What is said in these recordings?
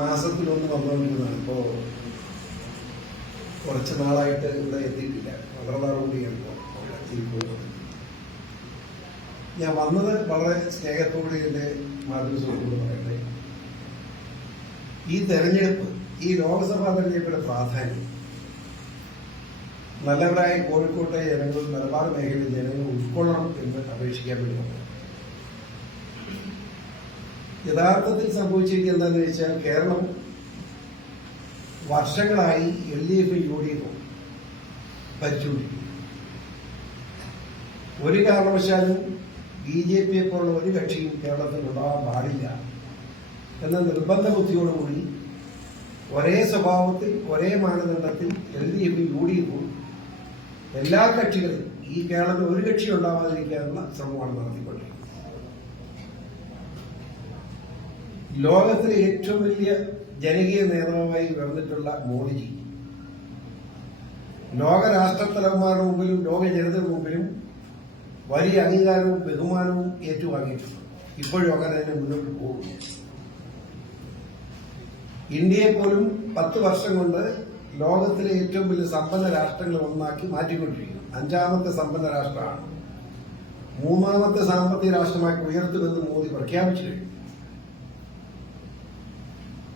മാസത്തിലൊന്ന് വന്നുകൊണ്ടിരുന്നതാണ്. ഇപ്പോൾ കുറച്ച് നാളായിട്ട് ഇവിടെ എത്തിയിട്ടില്ല. വളരെ നാളുകൂടിയാണ് ഇപ്പോൾ. ഞാൻ വന്നത് വളരെ സ്നേഹത്തോടെ എൻ്റെ മാതൃസുഹൃത്തോട് പറയട്ടെ, ഈ തെരഞ്ഞെടുപ്പ്, ഈ ലോക്സഭാ തെരഞ്ഞെടുപ്പിന്റെ പ്രാധാന്യം നല്ലവരായ കോഴിക്കോട്ടെ ജനങ്ങൾ, മലബാർ മേഖലയിലെ ജനങ്ങൾ ഉൾക്കൊള്ളണം എന്ന് അപേക്ഷിക്കാൻ വേണ്ടി. യഥാർത്ഥത്തിൽ സംഭവിച്ചിരിക്കുന്നത് എന്താണെന്ന് വെച്ചാൽ, കേരളം വർഷങ്ങളായി LDF UDF ഭരിച്ചുകൊണ്ടിരിക്കുന്നു. ഒരു കാരണവശാലും BJP പോലുള്ള ഒരു കക്ഷിയും കേരളത്തിൽ ഉണ്ടാകാൻ പാടില്ല എന്ന നിർബന്ധ ബുദ്ധിയോടുകൂടി ഒരേ സ്വഭാവത്തിൽ, ഒരേ മാനദണ്ഡത്തിൽ LDF UDF എല്ലാ കക്ഷികളും ഈ കേരളത്തിൽ ഒരു കക്ഷി ഉണ്ടാവാതിരിക്കാനുള്ള ശ്രമമാണ് നടത്തിക്കൊണ്ടിരിക്കുന്നത്. ലോകത്തിലെ ഏറ്റവും വലിയ ജനകീയ നേതാവായി ഉയർന്നിട്ടുള്ള മോദിജി ലോക രാഷ്ട്രത്തലവന്മാരുടെ മുമ്പിലും ലോക ജനതയുടെ മുമ്പിലും വലിയ അംഗീകാരവും ബഹുമാനവും ഏറ്റുവാങ്ങിയിട്ടുണ്ട്. ഇപ്പോഴും അങ്ങനെ തന്നെ മുന്നോട്ട് പോകും. ഇന്ത്യയെ പോലും 10 വർഷം കൊണ്ട് ലോകത്തിലെ ഏറ്റവും വലിയ സമ്പന്ന രാഷ്ട്രങ്ങൾ ഒന്നാക്കി മാറ്റിക്കൊണ്ടിരിക്കുന്നു. 5ാമത്തെ സമ്പന്ന രാഷ്ട്രമാണ്. 3ാമത്തെ സാമ്പത്തിക രാഷ്ട്രമാക്കി ഉയർത്തുമെന്ന് മോദി പ്രഖ്യാപിച്ചു കഴിഞ്ഞു.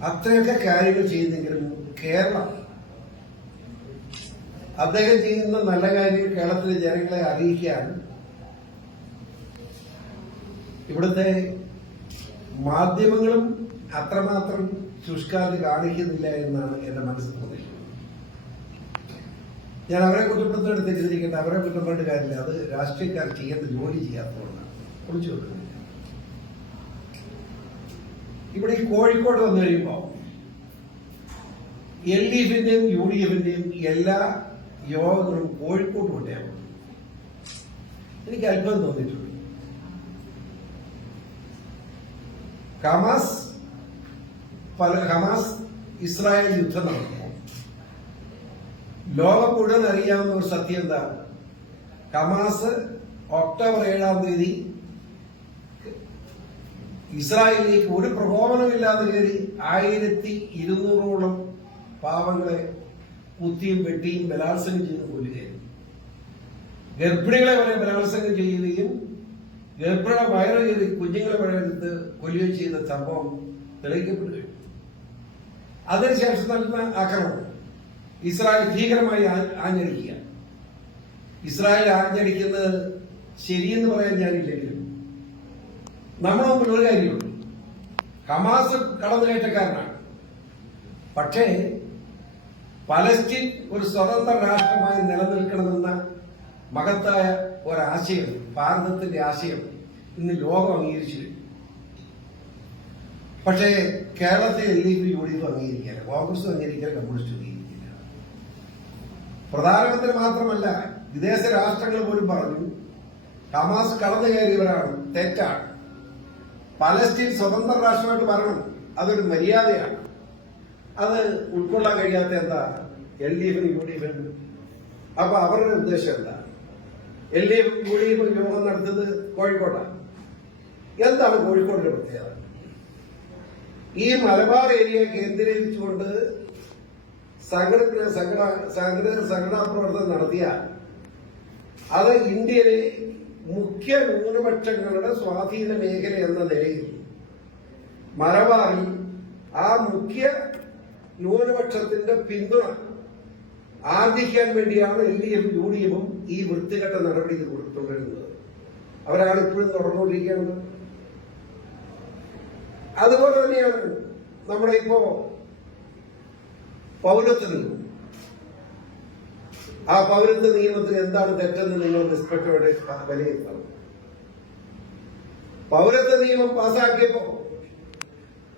അത്രയൊക്കെ കാര്യങ്ങൾ ചെയ്യുന്നെങ്കിലും കേരളം, അദ്ദേഹം ചെയ്യുന്ന നല്ല കാര്യങ്ങൾ കേരളത്തിലെ ജനങ്ങളെ അറിയിക്കാൻ ഇവിടുത്തെ മാധ്യമങ്ങളും അത്രമാത്രം ശുഷ്കാന്തി കാണിക്കുന്നില്ല എന്നാണ് എന്റെ മനസ്സിൽ തോന്നിയത്. ഞാൻ അവരെ കുറ്റപ്പെടുത്തേണ്ട തെറ്റിദ്ധരിക്കേണ്ട, അവരെ കുറ്റപ്പെടേണ്ട കാര്യമില്ല. അത് രാഷ്ട്രീയക്കാർ ചെയ്യേണ്ട ജോലി ചെയ്യാത്തതുകൊണ്ടാണ്. കുറിച്ചു കൊടുക്കുന്നത്. ഇവിടെ ഈ കോഴിക്കോട് വന്നു കഴിയുമ്പോൾ LDFന്റെയും UDFന്റെയും എല്ലാ യോഗങ്ങളും കോഴിക്കോട് കൊണ്ടാണ്. എനിക്ക് അത്ഭുതം തോന്നിയിട്ടുണ്ട്. ഹമാസ് ഇസ്രായേൽ യുദ്ധം നടക്കുമ്പോൾ ലോകം മുഴുവൻ അറിയാവുന്ന ഒരു സത്യം എന്താ? ഹമാസ് ഒക്ടോബർ 7-ാം തീയതി ഇസ്രായേലിലേക്ക് ഒരു പ്രകോപനമില്ലാതെ കയറി 1200ഓളം പാവങ്ങളെ കുത്തിയും വെട്ടിയും ബലാത്സംഗം ചെയ്ത് കൊല്ലുകയായിരുന്നു. ഗർഭിണികളെ വരെ ബലാത്സംഗം ചെയ്യുകയും ഗർഭിണിയുടെ വയറ് കയറി കുഞ്ഞുങ്ങളെ വരെടുത്ത് കൊല്ലുകയും ചെയ്ത സംഭവം തെളിയിക്കപ്പെട്ടു. അതിനുശേഷം നടന്ന ആക്രമണം ഇസ്രായേൽ ഭീകരമായി ആഞ്ഞടിക്കുക. ഇസ്രായേൽ ആഞ്ഞടിക്കുന്നത് ശരിയെന്ന് പറയാൻ ഞാനില്ലെങ്കിലും നമ്മുടെ മുമ്പിൽ ഒരു കാര്യമുണ്ട്. ഹമാസ് കടന്നുകയറ്റക്കാരനാണ്. പക്ഷേ പലസ്തീൻ ഒരു സ്വതന്ത്ര രാഷ്ട്രമായി നിലനിൽക്കണമെന്ന മഹത്തായ ഒരാശയം, ഭാരതത്തിന്റെ ആശയം ഇന്ന് ലോകം അംഗീകരിച്ചു. പക്ഷേ കേരളത്തിൽ LDF UDF അംഗീകരിക്കില്ല, കോൺഗ്രസ് അംഗീകരിക്കില്ല, കമ്മ്യൂണിസ്റ്റ് അംഗീകരിക്കില്ല. പ്രധാനമന്ത്രി മാത്രമല്ല, വിദേശ രാഷ്ട്രങ്ങൾ പോലും പറഞ്ഞു ഹമാസ് കടന്നു കയറിയവരാണ്, തെറ്റാണ്. പലസ്തീൻ സ്വതന്ത്ര രാഷ്ട്രമായിട്ട് വരണം, അതൊരു മര്യാദയാണ്. അത് ഉൾക്കൊള്ളാൻ കഴിയാത്ത എന്താ LDF UDF? അപ്പൊ അവരുടെ ഉദ്ദേശം എന്താ? LDF UDF യോഗം നടത്തുന്നത് കോഴിക്കോട്ടാണ്. എന്താണ് കോഴിക്കോടിന്റെ പ്രത്യേകത? ഈ മലബാർ ഏരിയ കേന്ദ്രീകരിച്ചുകൊണ്ട് സംഘടനാ പ്രവർത്തനം നടത്തിയ അത് ഇന്ത്യയിലെ മുഖ്യ ന്യൂനപക്ഷങ്ങളുടെ സ്വാധീന മേഖല എന്ന നിലയിൽ മലബാറിൽ ആ മുഖ്യ ന്യൂനപക്ഷത്തിന്റെ പിന്തുണ ആർജിക്കാൻ വേണ്ടിയാണ് LDF UDF ഈ വൃത്തികെട്ട നടപടി തുടരുന്നത്. അവരാണ് ഇപ്പോഴും തുടർന്നുകൊണ്ടിരിക്കുന്നത്. അതുപോലെ തന്നെയാണ് നമ്മുടെ ഇപ്പോ പൗരത്വ നിയമം. ആ പൗരത്വ നിയമത്തിന് എന്താണ് തെറ്റെന്ന് നിങ്ങൾ നിഷ്പക്ഷമായിട്ട് വിലയിരുത്തണം. പൗരത്വ നിയമം പാസാക്കിയപ്പോ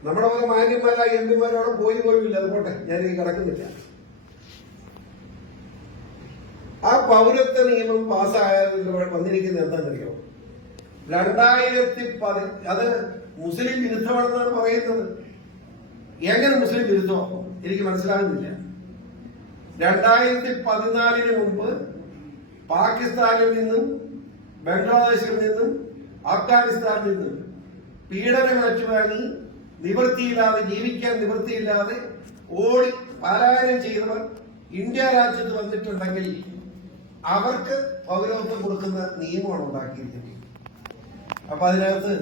നമ്മുടെ പോലെ മാന്യന്മാരായ MPമാരോടെ പോയി പോലുമില്ല. അത് പോട്ടെ, ഞാനീ കിടക്കുന്നില്ല. ആ പൗരത്വ നിയമം പാസ്സായതിൽ വന്നിരിക്കുന്നത് എന്താണെന്നറിയോ? 2010 അത് മുസ്ലിം വിരുദ്ധമാണെന്നാണ് പറയുന്നത്. എങ്ങനെ മുസ്ലിം വിരുദ്ധമാകും? എനിക്ക് മനസ്സിലാകുന്നില്ല. 2014 മുമ്പ് പാകിസ്ഥാനിൽ നിന്നും, ബംഗ്ലാദേശിൽ നിന്നും, അഫ്ഗാനിസ്ഥാനിൽ നിന്നും പീഡനം ഏറ്റുവാങ്ങി നിവൃത്തിയില്ലാതെ ജീവിക്കാൻ നിവൃത്തിയില്ലാതെ ഓടി പലായനം ചെയ്തവർ ഇന്ത്യ രാജ്യത്ത് വന്നിട്ടുണ്ടെങ്കിൽ അവർക്ക് പൗരത്വം കൊടുക്കുന്ന നിയമമാണ് ഉണ്ടാക്കിയിരിക്കുന്നത്. അപ്പൊ അതിനകത്ത്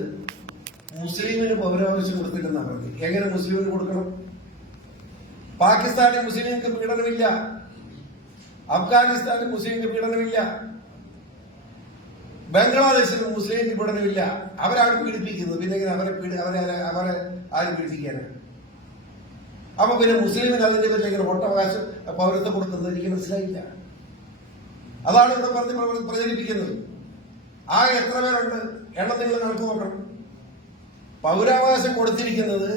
മുസ്ലിമിന് പൗരാവകാശം കൊടുത്തില്ലെന്നാണ് പറഞ്ഞത്. എങ്ങനെ മുസ്ലിമിന് കൊടുക്കണം? പാകിസ്ഥാനിൽ മുസ്ലിങ്ങൾക്ക് പീഡനമില്ല, അഫ്ഗാനിസ്ഥാനിൽ മുസ്ലിങ്ങൾക്ക് പീഡനമില്ല, ബംഗ്ലാദേശിലും മുസ്ലിങ്ങൾക്ക് പീഡനമില്ല. അവരാണ് പീഡിപ്പിക്കുന്നത്. പിന്നെ അവരെ ആരും പീഡിപ്പിക്കാനാണ്? അപ്പൊ പിന്നെ മുസ്ലിമിന് അതിന്റെ പേരിൽ എങ്ങനെ വോട്ടവകാശം പൗരത്വം കൊടുക്കുന്നത് എനിക്ക് മനസ്സിലായില്ല. അതാണ് ഇവിടെ പറഞ്ഞ് പ്രചരിപ്പിക്കുന്നത്. ആകെ എത്ര പേരുണ്ട്? എണ്ണം നിങ്ങൾ കണക്ക് നോക്കണം. പൗരാവകാശം കൊടുത്തിരിക്കുന്നത്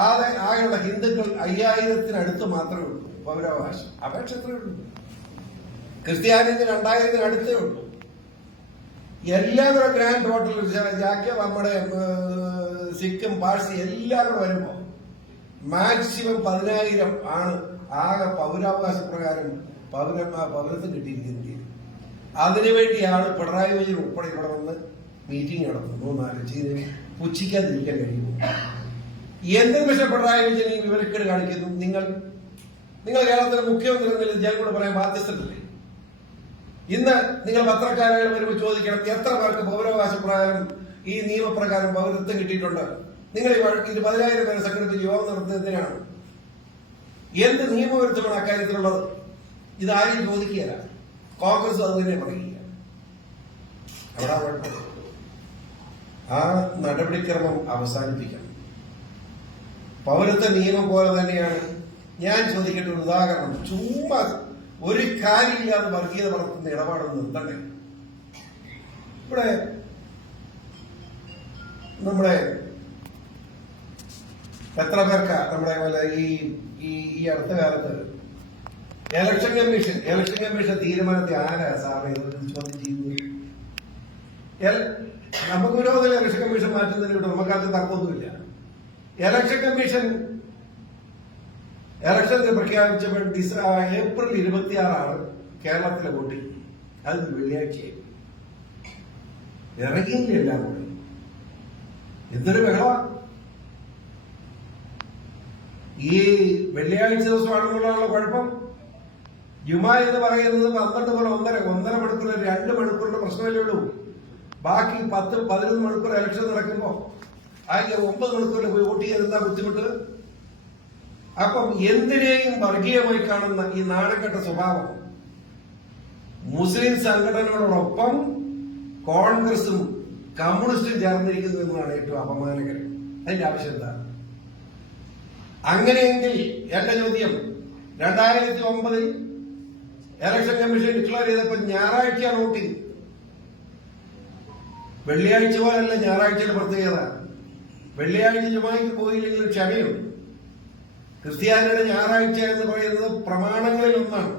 ആകെയുള്ള ഹിന്ദുക്കൾ 5000-ത്തിനടുത്ത് മാത്രമേ ഉള്ളൂ പൗരാവകാശം. അപേക്ഷ എത്രയേ ഉള്ളൂ? ക്രിസ്ത്യാനിന് 2000-ത്തിനടുത്തേ ഉള്ളൂ. എല്ലാം കൂടെ ഗ്രാൻഡ് ടോട്ടൽ നമ്മുടെ സിഖും പാഴ്സി എല്ലാം കൂടെ വരുമ്പോ മാക്സിമം 10,000 ആണ് ആകെ പൗരാവകാശ പ്രകാരം പൗരത്വം കിട്ടിയിരിക്കുന്നത്. അതിനുവേണ്ടിയാണ് പിണറായി വിജയൻ ഉൾപ്പെടെ ഇവിടെ വന്ന് മീറ്റിംഗ് നടത്തുന്നു. നാലോചിച്ച് പുച്ഛിക്കാതിരിക്കാൻ കഴിയുമോ? എന്തിനു പക്ഷെ പിണറായി വിജയൻ ഈ വിവരക്കേട് കാണിക്കുന്നു? നിങ്ങൾ കേരളത്തിലെ മുഖ്യമന്ത്രി എന്ന ജനങ്ങളോട് പറയാൻ ബാധ്യസ്ഥരല്ലേ? ഇന്ന് നിങ്ങൾ പത്രക്കാരെ വരുമ്പോൾ ചോദിക്കണം, എത്ര പേർക്ക് പൗരാവകാശ പ്രകാരം ഈ നിയമപ്രകാരം പൗരത്വം കിട്ടിയിട്ടുണ്ട്? നിങ്ങൾ ഇത് 10,000 പേരെ സംഘടിപ്പിച്ച് യോഗം നടത്തുന്നതിനാണ്. എന്ത് നിയമവിരുദ്ധമാണ് അക്കാര്യത്തിലുള്ളത്? ഇതാരും ചോദിക്കുകയല്ല. കോൺഗ്രസ് അത് തന്നെ പറയുക. അവിടെ ആ നടപടിക്രമം അവസാനിപ്പിക്കണം. പൗരത്വ നിയമം പോലെ തന്നെയാണ്. ഞാൻ ചോദിക്കട്ടെ ഒരു ഉദാഹരണം. ചുമ്മാ ഒരു കാര്യമില്ലാതെ വർഗീയത വളർത്തുന്ന ഇടപാടൊന്നും നിർത്തണ്ടേ? ഇവിടെ നമ്മുടെ എത്ര പേർക്കാ നമ്മുടെ ഈ അടുത്ത കാലത്ത് ഇലക്ഷൻ കമ്മീഷൻ തീരുമാനത്തെ ആരാ സാറേ ചോദ്യം ചെയ്യുന്നത്? നമുക്ക് വിരോധമില്ല ഇലക്ഷൻ കമ്മീഷൻ മാറ്റുന്നതിന് ഇവിടെ നമുക്കത് തർക്കമൊന്നുമില്ല. ഇലക്ഷൻ കമ്മീഷൻ ഇലക്ഷൻ പ്രഖ്യാപിച്ചപ്പോൾ ഏപ്രിൽ 26 കേരളത്തിലെ വോട്ടിംഗ്. അത് വെള്ളിയാഴ്ചയായി ഇറങ്ങിയില്ല. എല്ലാം കൂടെ എന്തൊരു ബഹളമാണ്! ഈ വെള്ളിയാഴ്ച ദിവസമാണെന്നുള്ളതാണ് കുഴപ്പം. ജുമാ എന്ന് പറയുന്നത് 12 പോലെ 1.5 മണിക്കൂർ 2 മണിക്കൂറിന്റെ പ്രശ്നമല്ലേ ഉള്ളൂ. ബാക്കി 10-11 മണിക്കൂർ ഇലക്ഷൻ നടക്കുമ്പോ ആകെ 9 മണിക്കൂറിൽ പോയി വോട്ട് ചെയ്യാൻ എന്താ ബുദ്ധിമുട്ട്? അപ്പം എന്തിനേയും വർഗീയമായി കാണുന്ന ഈ നാണക്കെട്ട സ്വഭാവം മുസ്ലിം സംഘടനകളോടൊപ്പം കോൺഗ്രസും കമ്മ്യൂണിസ്റ്റും ചേർന്നിരിക്കുന്നു എന്നതാണ് ഏറ്റവും അപമാനകരം. അതിന്റെ ആവശ്യം എന്താ? അങ്ങനെയെങ്കിൽ എന്റെ ചോദ്യം, 2009 ഇലക്ഷൻ കമ്മീഷൻ ഡിക്ലെയർ ചെയ്തപ്പോ ഞായറാഴ്ചയാണ് വോട്ടിംഗ്. വെള്ളിയാഴ്ച പോലല്ല ഞായറാഴ്ചയുടെ പ്രത്യേകത. വെള്ളിയാഴ്ച ജുമായ്ക്ക് പോയില്ലെങ്കിൽ ക്ഷമയുണ്ട്. ക്രിസ്ത്യാനിയുടെ ഞായറാഴ്ച എന്ന് പറയുന്നത് പ്രമാണങ്ങളിൽ ഒന്നാണ്.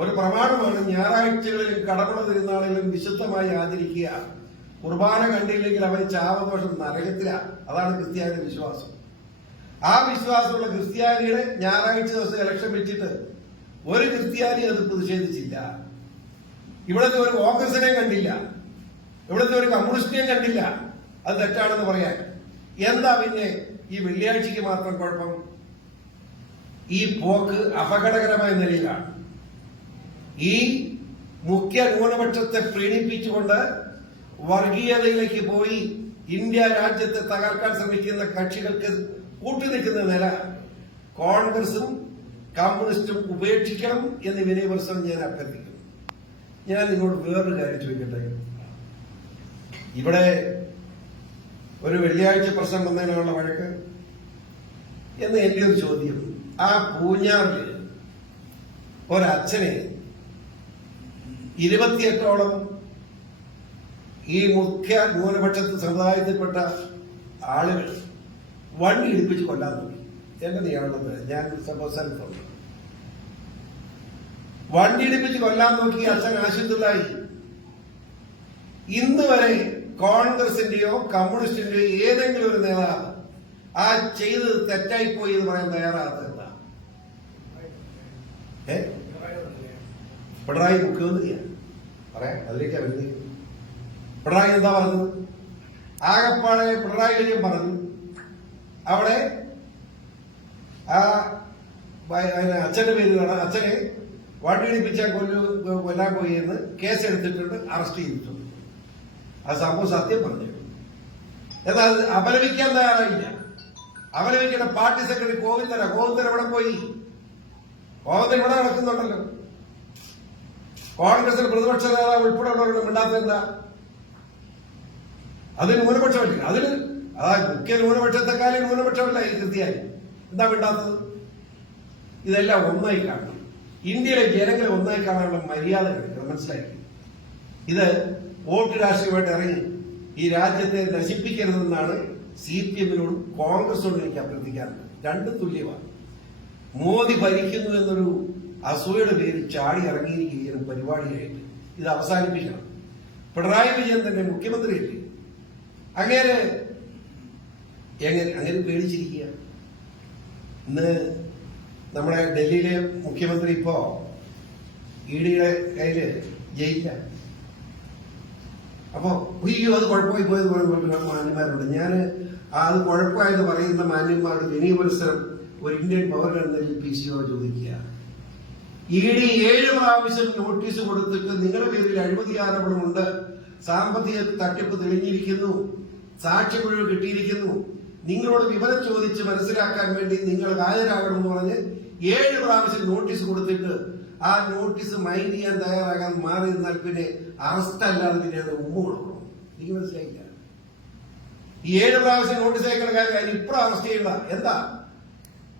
ഒരു പ്രമാണമാണ് ഞായറാഴ്ചകളിലും കടമുള്ള തിരുനാളിലും വിശുദ്ധമായി ആചരിക്കുക. കുർബാന കണ്ടില്ലെങ്കിൽ അവൻ ചാവദോഷം നരകത്തിലാണ്. അതാണ് ക്രിസ്ത്യാനിയുടെ വിശ്വാസം. ആ വിശ്വാസമുള്ള ക്രിസ്ത്യാനിയുടെ ഞായറാഴ്ച ദിവസം ഇലക്ഷൻ വെച്ചിട്ട് ഒരു ക്രിസ്ത്യാനി അത് പ്രതിഷേധിച്ചില്ല. ഇവിടുത്തെ ഒരു കോൺഗ്രസിനെ കണ്ടില്ല, ഇവിടുത്തെ ഒരു കമ്മ്യൂണിസ്റ്റിനെയും കണ്ടില്ല. അത് തെറ്റാണെന്ന് പറയാൻ എന്താ പിന്നെ ഈ വെള്ളിയാഴ്ചക്ക് മാത്രം കുഴപ്പം? ഈ പോക്ക് അപകടകരമായ നിലയിലാണ്. ഈ മുഖ്യ ന്യൂനപക്ഷത്തെ പ്രീണിപ്പിച്ചുകൊണ്ട് വർഗീയതയിലേക്ക് പോയി ഇന്ത്യ രാജ്യത്തെ തകർക്കാൻ ശ്രമിക്കുന്ന കക്ഷികൾക്ക് കൂട്ടുനിൽക്കുന്ന നില കോൺഗ്രസും കമ്മ്യൂണിസ്റ്റും ഉപേക്ഷിക്കണം എന്ന് വിനയപുരസ്സരം ഞാൻ അഭ്യർത്ഥിക്കുന്നു. ഞാൻ നിങ്ങളോട് വേറൊരു കാര്യം ചോദിക്കട്ടെ. ഇവിടെ ഒരു വെള്ളിയാഴ്ച പ്രശ്നം വന്നതിനുള്ള വഴക്ക് എന്ന് എന്റെ ഒരു ചോദ്യം. ആ പൂഞ്ഞാറില് ഒരച്ഛനെ 28ഓളം ഈ മുഖ്യ ന്യൂനപക്ഷ സമുദായത്തിൽപ്പെട്ട ആളുകൾ വണ്ടി ഇടിപ്പിച്ച് കൊല്ലാൻ നോക്കി. എന്റെ നിയമനത്തിൽ ഞാൻ സംഭവസ്ഥലത്ത് വണ്ടി ഇടിപ്പിച്ച് കൊല്ലാൻ നോക്കി. അച്ഛൻ ആശുപത്രിയിലായി. ഇന്ന് വരെ കോൺഗ്രസിന്റെയോ കമ്മ്യൂണിസ്റ്റിന്റെയോ ഏതെങ്കിലും ഒരു നേതാവ് ആ ചെയ്തത് തെറ്റായിപ്പോയി എന്ന് പറയാൻ തയ്യാറാകാത്ത പിണറായി മുഖ്യമന്ത്രിയാണ് പറയാം. അതിലേക്കാ വരുന്നത്. പിണറായി എന്താ പറഞ്ഞത്? ആകപ്പാടെ പിണറായി വിജയൻ പറഞ്ഞു, അവിടെ ആ അച്ഛന്റെ പേരിലാണ് അച്ഛനെ വണ്ടിയിടിപ്പിച്ചാൽ കൊല്ലാൻ പോയി എന്ന് കേസെടുത്തിട്ടുണ്ട്, അറസ്റ്റ് ചെയ്തിട്ടുണ്ട്. ആ സംഭവം സത്യം പറഞ്ഞു. എന്നാൽ അപലപിക്കാൻ തയ്യാറായില്ല. അപലപിക്കേണ്ട പാർട്ടി സെക്രട്ടറി ഗോവിന്ദൻ എവിടെ പോയി? ഗോവിന്ദൻ ഇവിടെ നടക്കുന്നുണ്ടല്ലോ. കോൺഗ്രസിന്റെ പ്രതിപക്ഷ നേതാവ് ഉൾപ്പെടെയുള്ളവരുടെ മിണ്ടാത്തെന്താ? അതിന് ന്യൂനപക്ഷമല്ല, അതിന് മുഖ്യ ന്യൂനപക്ഷത്തെക്കാളും ന്യൂനപക്ഷമല്ല ഈ കൃത്യമായി. എന്താ മിണ്ടാത്തത്? ഇതെല്ലാം ഒന്നായി കാണണം. ഇന്ത്യയിലെ ജനങ്ങളെ ഒന്നായി കാണാനുള്ള മര്യാദ മനസ്സിലാക്കി. ഇത് വോട്ട് രാഷ്ട്രീയമായിട്ട് ഇറങ്ങി ഈ രാജ്യത്തെ നശിപ്പിക്കരുതെന്നാണ് CPM-നോടും കോൺഗ്രസിനോടും എനിക്ക് അഭ്യർത്ഥിക്കാറുണ്ട്. രണ്ടും തുല്യമാണ്. മോദി ഭരിക്കുന്നു എന്നൊരു അസൂയയുടെ പേരിൽ ചാടി ഇറങ്ങിയിരിക്കുകയാണ് പരിപാടിയായിട്ട്. ഇത് അവസാനിപ്പിക്കണം. പിണറായി വിജയൻ തന്നെ മുഖ്യമന്ത്രിയല്ലേ, അങ്ങനെ പേടിച്ചിരിക്കുക. ഇന്ന് നമ്മുടെ ഡൽഹിയിലെ മുഖ്യമന്ത്രി ഇപ്പോ ED-യുടെ കയ്യില് ജയിലില്ല. അപ്പോ അത് കുഴപ്പമായി പോയത് മാന്യന്മാരുണ്ട്. ഞാൻ അത് കുഴപ്പമായെന്ന് പറയുന്ന മാന്യന്മാരുടെ വിനീപരിസരം ഒരു ഇന്ത്യൻ പൗരനെന്ന PCO ചോദിക്കുക. ED 7 പ്രാവശ്യം നോട്ടീസ് കൊടുത്തിട്ട് നിങ്ങളുടെ പേരിൽ അഴിമതി ആരോപണമുണ്ട്, സാമ്പത്തിക തട്ടിപ്പ് തെളിഞ്ഞിരിക്കുന്നു, സാക്ഷിമൊഴിവ് കിട്ടിയിരിക്കുന്നു, നിങ്ങളോട് വിവരം ചോദിച്ച് മനസ്സിലാക്കാൻ വേണ്ടി നിങ്ങൾ ഹാജരാകണമെന്ന് പറഞ്ഞ് 7 പ്രാവശ്യം നോട്ടീസ് കൊടുത്തിട്ട് ആ നോട്ടീസ് മൈൻഡ് ചെയ്യാൻ തയ്യാറാകാൻ മാറി നിന്നാൽ പിന്നെ അറസ്റ്റ് അല്ലാതെ പിന്നെ അത് ഉമ്മ കൊടുക്കണം. എനിക്ക് മനസ്സിലായില്ല. ഈ 7 പ്രാവശ്യം നോട്ടീസ് അയക്കുന്ന കാര്യം അതിന് ഇപ്പഴും അറസ്റ്റ് ചെയ്യണ്ട. എന്താ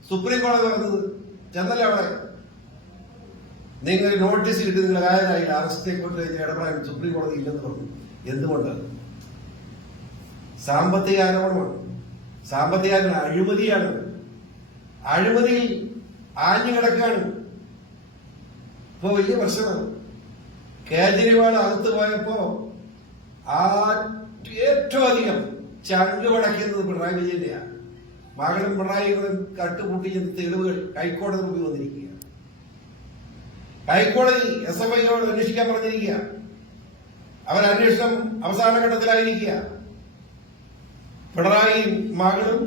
സുപ്രീം കോടതി പറഞ്ഞത്? ചെന്നല്ലേ അവിടെ നിങ്ങൾ നോട്ടീസ് കിട്ടി നിങ്ങൾ ഹാജരായില്ല, അറസ്റ്റിനെ കൊണ്ട് ഇടപെടാൻ സുപ്രീം കോടതി ഇല്ലെന്ന് പറഞ്ഞു. എന്തുകൊണ്ടാണ്? സാമ്പത്തിക ആരോപണമാണ്. സാമ്പത്തിക അഴിമതിയാണ്. അഴിമതിയിൽ ആഞ്ഞുകിടക്കാണ്. ഇപ്പൊ വലിയ പ്രശ്നമാണ്. കേജ്രിവാൾ അകത്ത് പോയപ്പോ ഏറ്റവും അധികം ചങ്കുപടയ്ക്കുന്നത് പിണറായി വിജയന്റെയാണ്. മകനും പിണറായികളും കട്ടുകൂട്ടിയ തെളിവുകൾ ഹൈക്കോടതി മുമ്പിൽ വന്നിരിക്കുക. ഹൈക്കോടതി SFIയോട് അന്വേഷിക്കാൻ പറഞ്ഞിരിക്കുക. അവരന്വേഷണം അവസാന ഘട്ടത്തിലായിരിക്കുക. പിണറായിയും മകളും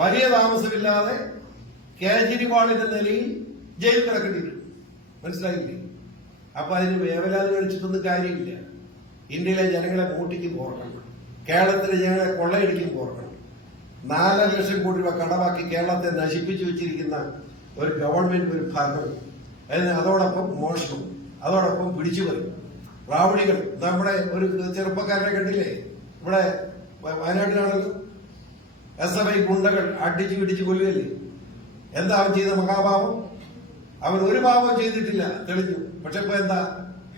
വലിയ താമസമില്ലാതെ കേജ്രിവാളിന്റെ നിലയിൽ ജയിൽ കിടക്കേണ്ടി വരും. മനസ്സിലായില്ലേ? അപ്പൊ അതിന് വേവലാതി കഴിച്ചിട്ടൊന്നും കാര്യമില്ല. ഇന്ത്യയിലെ ജനങ്ങളെ മോട്ടിക്കും പോർക്കണം, കേരളത്തിലെ ജനങ്ങളെ കൊള്ളയടിക്കും പോർക്കണം. 4 ലക്ഷം കോടി രൂപ കടമാക്കി കേരളത്തെ നശിപ്പിച്ചു വെച്ചിരിക്കുന്ന ഒരു ഗവൺമെന്റ്, ഒരു ഭരണം, അതോടൊപ്പം മോഷണം, അതോടൊപ്പം പിടിച്ചുപറി, റാവടികൾ. നമ്മുടെ ഒരു ചെറുപ്പക്കാരനെ കണ്ടില്ലേ ഇവിടെ വയനാട്ടിലാണല്ലോ, SFI ഗുണ്ടകൾ അടിച്ചു പിടിച്ച് കൊല്ലുകയല്ലേ. എന്താ അവൻ ചെയ്ത മഹാഭാവം? അവൻ ഒരു പാപവും ചെയ്തിട്ടില്ല, തെളിഞ്ഞു. പക്ഷെ ഇപ്പൊ എന്താ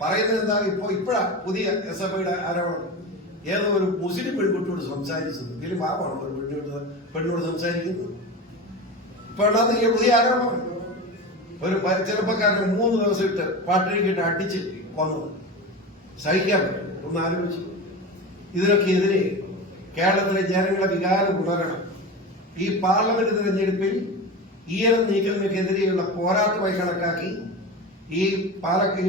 പറയുന്നത്? എന്താ ഇപ്പോഴാ പുതിയ SFIയുടെ ആരോപണം? ഏതോ ഒരു മുസ്ലിം പെൺകുട്ടിയോട് സംസാരിച്ചത്. ഇതിൽ പാപമാണോ ഒരു പെണ്ണോട് സംസാരിക്കുന്നത്? ഇപ്പോഴാണ് ഈ പുതിയ ആരോപണം. ഒരു ചെറുപ്പക്കാരനെ 3 ദിവസം ഇട്ട് പാട്ടിരിക്കിട്ട് അടിച്ച് വന്നത് സഹിക്കാൻ പറ്റും? ഒന്ന് ആലോചിച്ചു. ഇതിനൊക്കെ എതിരെ കേരളത്തിലെ ജനങ്ങളെ വികാരം ഉണരണം. ഈ പാർലമെന്റ് തെരഞ്ഞെടുപ്പിൽ ഈയരം നീക്കങ്ങൾക്കെതിരെയുള്ള പോരാട്ടമായി കണക്കാക്കി ഈ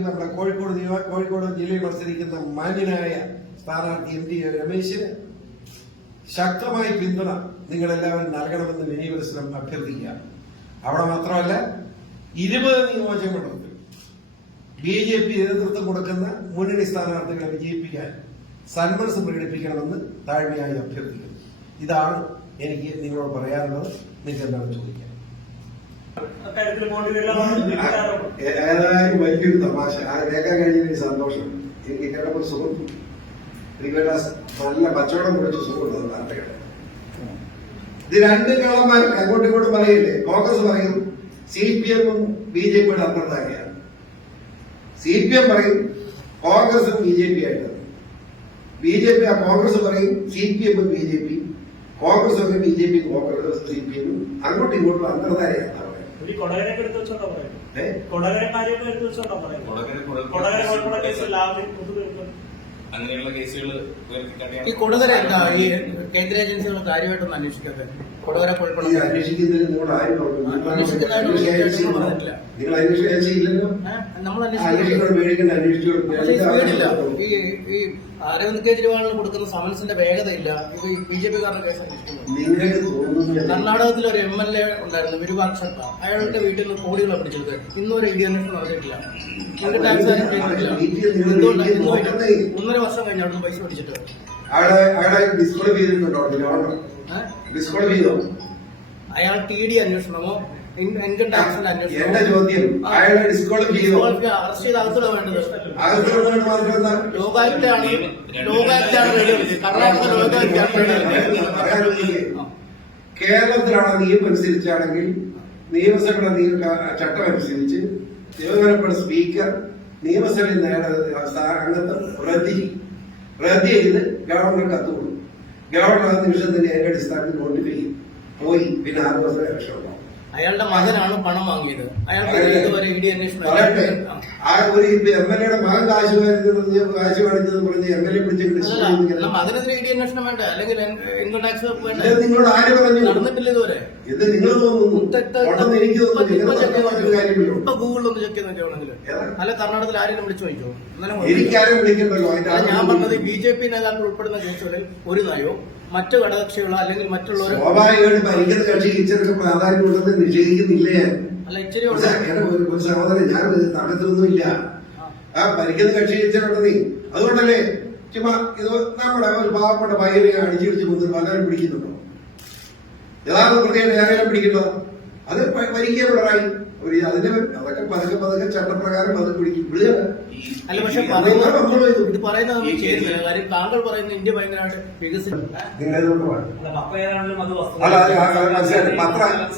നമ്മുടെ കോഴിക്കോട് ജില്ലയിൽ മത്സരിക്കുന്ന മാന്യനായ സ്ഥാനാർത്ഥി MT രമേശിന് ശക്തമായി പിന്തുണ നിങ്ങളെല്ലാവരും നൽകണമെന്ന് വിനീപരിസരം അഭ്യർത്ഥിക്കുക. അവിടെ മാത്രമല്ല, 20 നിയോജകമണ്ഡലത്തിൽ BJP നേതൃത്വം കൊടുക്കുന്ന മുന്നണി സ്ഥാനാർത്ഥികളെ വിജയിപ്പിക്കാൻ സന്മനസ് പ്രകടിപ്പിക്കണമെന്ന് താഴ്മയായി അഭ്യർത്ഥിക്കുന്നു. ഇതാണ് എനിക്ക് നിങ്ങളോട് പറയാനുള്ളത്. നിങ്ങൾക്ക് എന്താണ് ചോദിക്കാൻ? ഏതായാലും വലിയൊരു തമാശ. ആ രേഖ കഴിഞ്ഞ സന്തോഷം എനിക്ക് കേട്ടപ്പോൾ സുഹൃത്തു എനിക്ക് നല്ല കച്ചവടം കുറിച്ച് സുഹൃത്തുക്കൾ വാർത്തകളെ ഇത് 2 കള്ളന്മാർ അങ്ങോട്ടും ഇങ്ങോട്ടും പറയില്ലേ. കോൺഗ്രസ് പറയും CPM-ഉം BJP-യുടെ അന്തർധാരയാണ്. CPM പറയും കോൺഗ്രസും BJP ആയിട്ട്. BJP കോൺഗ്രസ് പറയും CPM-ഉം BJP, കോൺഗ്രസ് പറയും BJP കോൺഗ്രസ് CPM-ഉം അങ്ങോട്ടും ഇങ്ങോട്ടും അന്തർധാരയാണ്. അങ്ങനെയുള്ള കേസുകൾ ഈ കൊടകര ഈ കേന്ദ്ര ഏജൻസികൾ കാര്യമായിട്ടൊന്നും അന്വേഷിക്കാതെ കൊടകര കോഴിക്കോട് അന്വേഷിക്കുന്നതിന് നിങ്ങളോട് ആരും നിങ്ങൾ അന്വേഷിച്ചില്ലല്ലോ. നമ്മൾ അന്വേഷിക്കണം, മേടിക്കണ്ട, അന്വേഷിച്ചു സ്പീഡില്ല. ഈ അരവിന്ദ് കെജ്രിവാളിന് കൊടുക്കുന്ന സമൻസിന്റെ വേഗതയില്ല. ഇത് BJP കാരുടെ കേസ് നിങ്ങൾക്ക് തോന്നുന്നു. കർണാടകത്തിൽ ഒരു MLA ഉണ്ടായിരുന്നു, വിരൂപാക്ഷ. അയാളുടെ വീട്ടിൽ നിന്ന് കോടികളെ പിടിച്ചെടുത്ത് ഇന്നൊരു ED അന്വേഷണം നടത്തിയിട്ടില്ല. 1.5 വർഷം കഴിഞ്ഞ അവിടെ പൈസ പിടിച്ചിട്ട് ഡിസ്ക്വാളിഫൈ ചെയ്തിട്ടുണ്ടോ? ഡിസ്ക്വാളിഫൈ ചെയ്തോ? അയാൾ TD അന്വേഷണമോ ഇൻകം ടാക്സിന്റെ അന്വേഷണം? എന്റെ ചോദ്യം, അയാളെ ഡിസ്ക്വാളിഫൈ ചെയ്തോ? അറസ്റ്റ് ചെയ്ത് അകത്തുള്ള വേണ്ടത് ലോകായുക്താണ് ലോകായുക്താണ് കർണാടക ലോകായുക്താണ്. കേരളത്തിലാണ് നിയമം അനുസരിച്ചാണെങ്കിൽ നിയമസഭയുടെ ചട്ടം അനുസരിച്ച് തിരുവനന്തപുരം സ്പീക്കർ നിയമസഭയിൽ അംഗത്തെ റദ്ദ് ചെയ്ത് ഗവർണർ കത്ത് കൊടുക്കും. ഗവർണർ ആ നിമിഷം തന്നെ അതിന്റെ അടിസ്ഥാനത്തിൽ നോട്ടിഫൈ ചെയ്യും. പോയി പിന്നെ 6 വർഷം ഇലക്ഷൻ ഉണ്ടാവും. അയാളുടെ മകനാണ് പണം വാങ്ങിയത്. അയാൾക്ക് ഇതുവരെ ED അന്വേഷണം ആ ഒരു MLA മകൻ കാശ് കാണിച്ചെന്ന് പറഞ്ഞ് MLA പിടിച്ചിട്ട് അതിനെതിരെ ED അന്വേഷണം വേണ്ട, അല്ലെങ്കിൽ ഇൻകം ടാക്സ് വേണ്ട. നിങ്ങളോട് ആര് പറഞ്ഞു? നടന്നിട്ടില്ല ഇതുവരെ. ഇത് നിങ്ങൾ തോന്നുന്നു, എനിക്ക് തോന്നുന്നു. ഇപ്പൊ ഗൂഗിളിലൊന്ന് ചെക്ക് ചെയ്ത് നോക്കിയാണെങ്കിൽ അല്ല കർണാടകത്തിൽ ആരെങ്കിലും വിളിച്ചു നോക്കിയോ? എനിക്കാരും വിളിക്കണ്ടല്ലോ. ഞാൻ പറഞ്ഞത് BJP നേതാക്കൾ ഉൾപ്പെടുന്ന കേസുകളിൽ ഒരു നയോ മറ്റു ഘടകകക്ഷികളോ അല്ലെങ്കിൽ മറ്റുള്ളവരോ സ്വാഭാവികമായിട്ട് ഭരിക്കുന്ന കക്ഷി ഇച്ചിരി പ്രാധാന്യമുണ്ടെന്ന് നിഷേധിക്കുന്നില്ലേ? അല്ല ഇച്ചിരി ഒരു സഹോദരൻ, ഞാൻ തടസ്സമൊന്നുമില്ല. ആ ഭരിക്കുന്ന കക്ഷി ഇച്ചിരി അതുകൊണ്ടല്ലേ ചുമ്മാ ഇത് നമ്മുടെ ഒരു പാവപ്പെട്ട പയ്യനെ അടിച്ചിടിച്ച് കൊന്ന് പലരും പിടിക്കുന്നുണ്ടോ? യഥാർത്ഥ പ്രതിയെ ആരെങ്കിലും പിടിക്കുന്നോ? അത് ഭരിക്കുക പിണറായി. അതിന്റെ അതൊക്കെ പതുക്കെ ചട്ടപ്രകാരം അത് പിടിക്കും. അല്ല പക്ഷെ ഇത് പറയുന്നത് നമ്മൾ ചെയ്യുന്നില്ല. കാര്യം താങ്കൾ പറയുന്നത് ഇന്ത്യ ഭയങ്കരമായിട്ട് വികസിക്കും.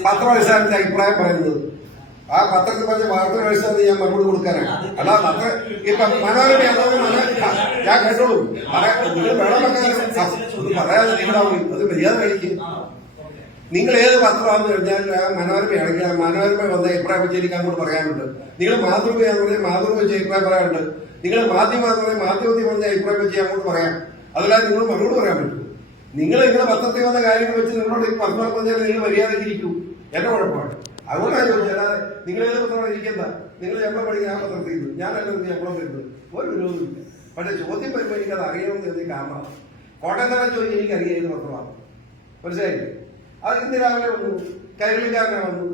പത്രവത്സരത്തിന്റെ അഭിപ്രായം പറയുന്നത് ആ പത്രത്തിൽ പറഞ്ഞ വാർത്ത കഴിച്ചാൽ ഞാൻ മറുപടി കൊടുക്കാനാണ്. അല്ല പത്ര ഇപ്പൊ മനോരമ ഞാൻ കേട്ടോളൂ. പറയാതെ നിങ്ങളാവും അത് മര്യാദ കഴിക്കും. നിങ്ങൾ ഏത് പത്രമാണെന്ന് കഴിഞ്ഞാൽ മനോരമയാണെങ്കിൽ മനോരമ വന്ന അഭിപ്രായം വെച്ച് എനിക്ക് അങ്ങോട്ട് പറയാനുണ്ട്. നിങ്ങൾ മാതൃഭൂമിയാന്ന് പറഞ്ഞാൽ മാതൃഭൂമി വെച്ച് അഭിപ്രായം പറയാനുണ്ട്. നിങ്ങൾ മാധ്യമമാണെന്ന് പറഞ്ഞാൽ മാധ്യമത്തിൽ വന്ന അഭിപ്രായം വെച്ച് അങ്ങോട്ട് പറയാം. അതല്ലാതെ നിങ്ങൾ മറുപടി പറയാൻ പറ്റും. നിങ്ങളുടെ പത്രത്തിൽ വന്ന കാര്യങ്ങൾ വെച്ച് നിങ്ങളോട് പത്രം പറഞ്ഞാൽ നിങ്ങൾ മര്യാദയ്ക്കിരിക്കൂ. എന്റെ കുഴപ്പമാണ്. അതുകൊണ്ടാണ് ചോദിച്ചത്. അല്ലാതെ നിങ്ങൾ ഏത് പത്രമാണ് ഇരിക്കുന്ന? നിങ്ങൾ ശമ്പളം പഠിക്കുന്ന ആ പത്രത്തിൽ നിന്ന് ഞാനല്ല ശമ്പളം വരുന്നത്. ഒരു വിരോധമില്ല. പക്ഷെ ചോദ്യം വരുമ്പോൾ എനിക്കത് അറിയണമെന്ന് എനിക്ക് കാരണമാണ്. കോട്ടയം തന്നെ ചോദിക്കും എനിക്കറിയാം ഏത് പത്രമാണ്. മനസ്സിലായില്ലേ? അത് ഇന്ന് രാവിലെ വന്നു. കൈരളിക്കാരനാണ് വന്നത്.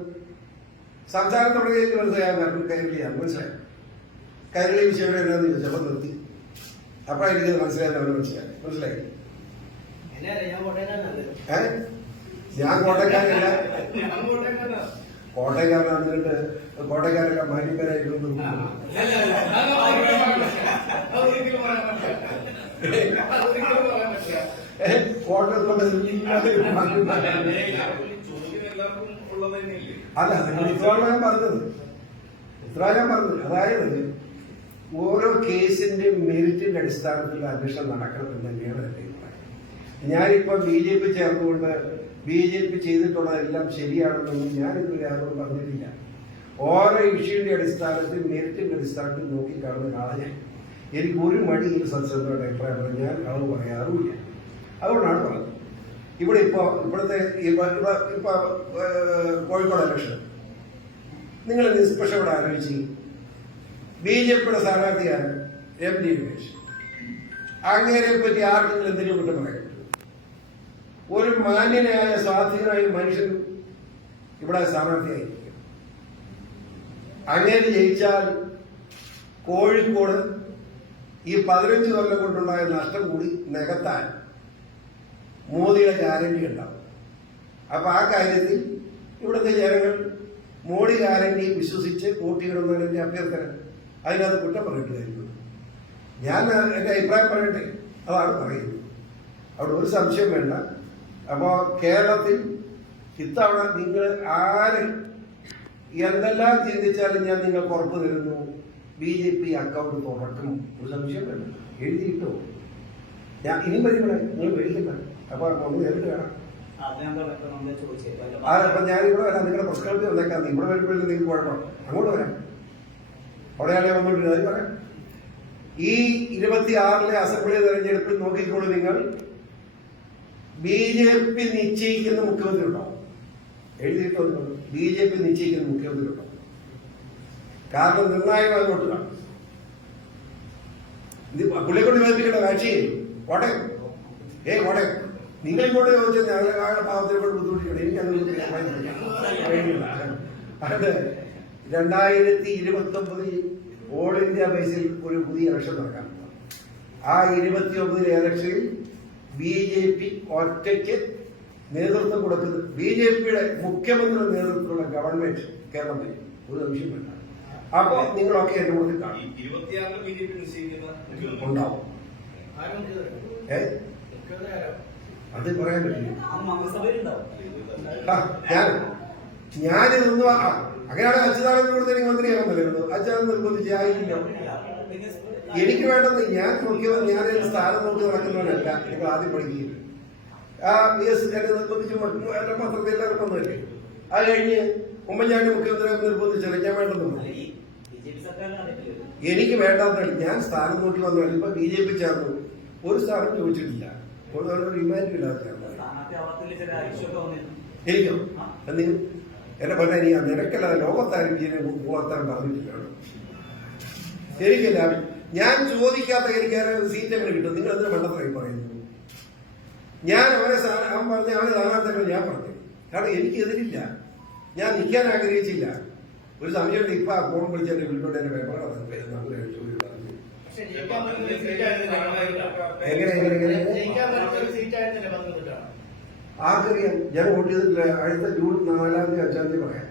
സംസ്ഥാനത്തോടെ മനസ്സിലാകാൻ കൈരളിയാണ്. മനസ്സിലായി? കൈരളി വിഷയം എന്നാന്ന് ചോദിച്ചപ്പോൾ നിർത്തി. അപ്പോഴാണ് എനിക്കത് മനസ്സിലായത്. അവന് മനസ്സിലായി. ഞാൻ കോട്ടയക്കാരനല്ല. കോട്ടയക്കാരൻ വന്നിട്ട് കോട്ടയക്കാരൊക്കെ മാന്യക്കാരായിരുന്നു. അല്ല ഇത്രയാണ് ഞാൻ പറഞ്ഞത്. അതായത് ഓരോ കേസിന്റെ മെറിറ്റിന്റെ അടിസ്ഥാനത്തിൽ അന്വേഷണം നടക്കണം തന്നെയാണ് എന്റെ അഭിപ്രായം. ഞാനിപ്പോ BJP ചേർന്നുകൊണ്ട് BJP ചെയ്തിട്ടുള്ളതെല്ലാം ശരിയാണെന്നൊന്നും ഞാനിതുവരെ ആരോടും പറഞ്ഞിട്ടില്ല. ഓരോ ഇഷ്യൂന്റെ അടിസ്ഥാനത്തിൽ മെറിറ്റിന്റെ അടിസ്ഥാനത്തിൽ നോക്കിക്കാണുന്ന ആളെ എനിക്ക് ഒരു മടി ഈ സത്സംഗയുടെ അഭിപ്രായം പറഞ്ഞാൽ ഞാൻ അത് പറയാറുമില്ല. അതുകൊണ്ടാണ് പറഞ്ഞത്. ഇവിടുത്തെ കോഴിക്കോട് ഇലക്ഷൻ നിങ്ങൾ നിഷ്പക്ഷയോടെ ആലോചിച്ച് BJPയുടെ സ്ഥാനാർത്ഥിയാണ് MD രമേശ്. അങ്ങേരെ പറ്റി ആർക്കെങ്കിലും എന്തെങ്കിലും കുറ്റം പറയാൻ? ഒരു മാന്യനായ സ്വാധീനമായ മനുഷ്യൻ ഇവിടെ സ്ഥാനാർത്ഥിയായിരിക്കും. അങ്ങേര് ജയിച്ചാൽ കോഴിക്കോട് ഈ 15 കൊല്ലം കൊണ്ടുണ്ടായ നഷ്ടം കൂടി നികത്താൻ മോദിയുടെ ഗ്യാരണ്ടി ഉണ്ടാവും. അപ്പൊ ആ കാര്യത്തിൽ ഇവിടുത്തെ ജനങ്ങൾ മോഡി ഗ്യാരണ്ടി വിശ്വസിച്ച് വോട്ടിയിടുന്നതിന് എന്റെ അഭ്യർത്ഥന. അതിനകത്ത് കുറ്റം പറഞ്ഞിട്ട് കാര്യമുണ്ട്. ഞാൻ എന്റെ അഭിപ്രായം പറയട്ടെ, അതാണ് പറയുന്നത്. അവിടെ ഒരു സംശയം വേണ്ട. അപ്പോ കേരളത്തിൽ ഇത്തവണ നിങ്ങൾ ആര് എന്തെല്ലാം ചിന്തിച്ചാലും ഞാൻ നിങ്ങൾക്ക് ഉറപ്പ് തരുന്നു, BJP അക്കൗണ്ട് തുറക്കും. ഒരു സംശയം വേണ്ട. എഴുതിയിട്ടോ? ഞാൻ ഇനി വരുമ്പോഴേ നിങ്ങൾ മേടിക്കണ്ട. അപ്പൊ ഒന്ന് നേരിട്ട് കാണാം. അപ്പൊ ഞാനിവിടെ വരാം. നിങ്ങളുടെ പ്രശ്നത്തിൽ വന്നേക്കാം. ഇവിടെ വരുമ്പോഴേ നിങ്ങൾക്ക് കുഴപ്പം. അങ്ങോട്ട് വരാം. അവിടെയാണെ വന്നോണ്ടിരുന്നത്. അത് പറയാം. ഈ 26-ലെ അസംബ്ലി തെരഞ്ഞെടുപ്പിൽ നോക്കിക്കോളൂ. നിങ്ങൾ BJP നിശ്ചയിക്കുന്ന മുഖ്യമന്ത്രി ഉണ്ടാവും. എഴുതിയിട്ടുണ്ട് BJP നിശ്ചയിക്കുന്ന മുഖ്യമന്ത്രി ഉണ്ടാവും. കാരണം നിർണായകമായ വോട്ടുകൾ ഇത് പുള്ളിക്കൊണ്ട് ചോദിപ്പിക്കേണ്ട കാഴ്ചയെ കോട്ടയം കോട്ടയം നിങ്ങൾ ഇങ്ങോട്ട് ചോദിച്ചാൽ ഞങ്ങളുടെ പാവത്തിനെ കൊണ്ട് ബുദ്ധിമുട്ടിക്കണം. എനിക്കത് അത് 2029 ഓൾ ഇന്ത്യ ബേസിൽ ഒരു പുതിയ ഇലക്ഷൻ നടക്കാൻ. ആ 29 ഇലക്ഷനിൽ BJP ഒറ്റയ്ക്ക് നേതൃത്വം കൊടുക്കുന്നത് BJPയുടെ മുഖ്യമന്ത്രിയുടെ നേതൃത്വത്തിലുള്ള ഗവൺമെന്റ് കേരളം വരും. ഒരു നിമിഷം വേണ്ട. അപ്പൊ നിങ്ങളൊക്കെ എന്റെ കൂടെ കാണും ഉണ്ടാവും. അത് പറയാൻ പറ്റില്ല. ഞാനിതൊന്നും അങ്ങനെയാണ് അച്യുതാനന്ദൻ കൂടുതൽ മന്ത്രിയാകുന്നല്ലോ. അച്യുതാനന്ദൻ നിർബന്ധിച്ചായില്ല. എനിക്ക് വേണ്ടത് ഞാൻ മുഖ്യമന്ത്രി ഞാൻ സ്ഥാനം നോക്കി നടക്കുന്നവനല്ല. നിങ്ങൾ ആദ്യം പഠിക്കുകയില്ല. BS എന്നെ നിർബന്ധിച്ച് എന്റെ പത്രത്തിൽ എല്ലാവർക്കും ഒന്നുമില്ലേ. അത് കഴിഞ്ഞ് ഉമ്മൻചാണ്ടി മുഖ്യമന്ത്രി നിർബന്ധിച്ചത് ഞാൻ വേണ്ടെന്നുള്ളൂ. എനിക്ക് വേണ്ടാത്തതാണ്. ഞാൻ സ്ഥാനം നോക്കി വന്നതാണ്. ഇപ്പൊ BJP ചേർന്നു. ഒരു സ്ഥാനം ചോദിച്ചിട്ടില്ല. ഡിമാൻഡ് ഇല്ലാത്ത എനിക്കോ എന്തെങ്കിലും എന്നെ പറഞ്ഞാൽ നീ നിനക്കല്ലാതെ ലോകത്താരും പോകാത്താൻ പറഞ്ഞിട്ടില്ലാണ്. എനിക്കല്ല ഞാൻ ചോദിക്കാത്ത എനിക്ക് സീറ്റ് എങ്ങനെ കിട്ടും. നിങ്ങൾ എന്തിനാ മണ്ടത്തരായി പറയുന്നു? ഞാൻ അവൻ പറഞ്ഞ അവനെ സ്ഥാനാർത്ഥികൾ ഞാൻ പറഞ്ഞു. കാരണം എനിക്കെതിരില്ല. ഞാൻ നിൽക്കാൻ ആഗ്രഹിച്ചില്ല. ഒരു സമയത്ത് ഇപ്പൊ ഫോൺ വിളിച്ചെന്നെ വീട്ടിലോട്ട് എന്റെ പേപ്പർ ആർക്കറിയാം? ഞാൻ വോട്ട് ചെയ്തിട്ടില്ല. അടുത്ത ജൂൺ 4-ാം തീയതി 5-ാം തീയതി പറയാം.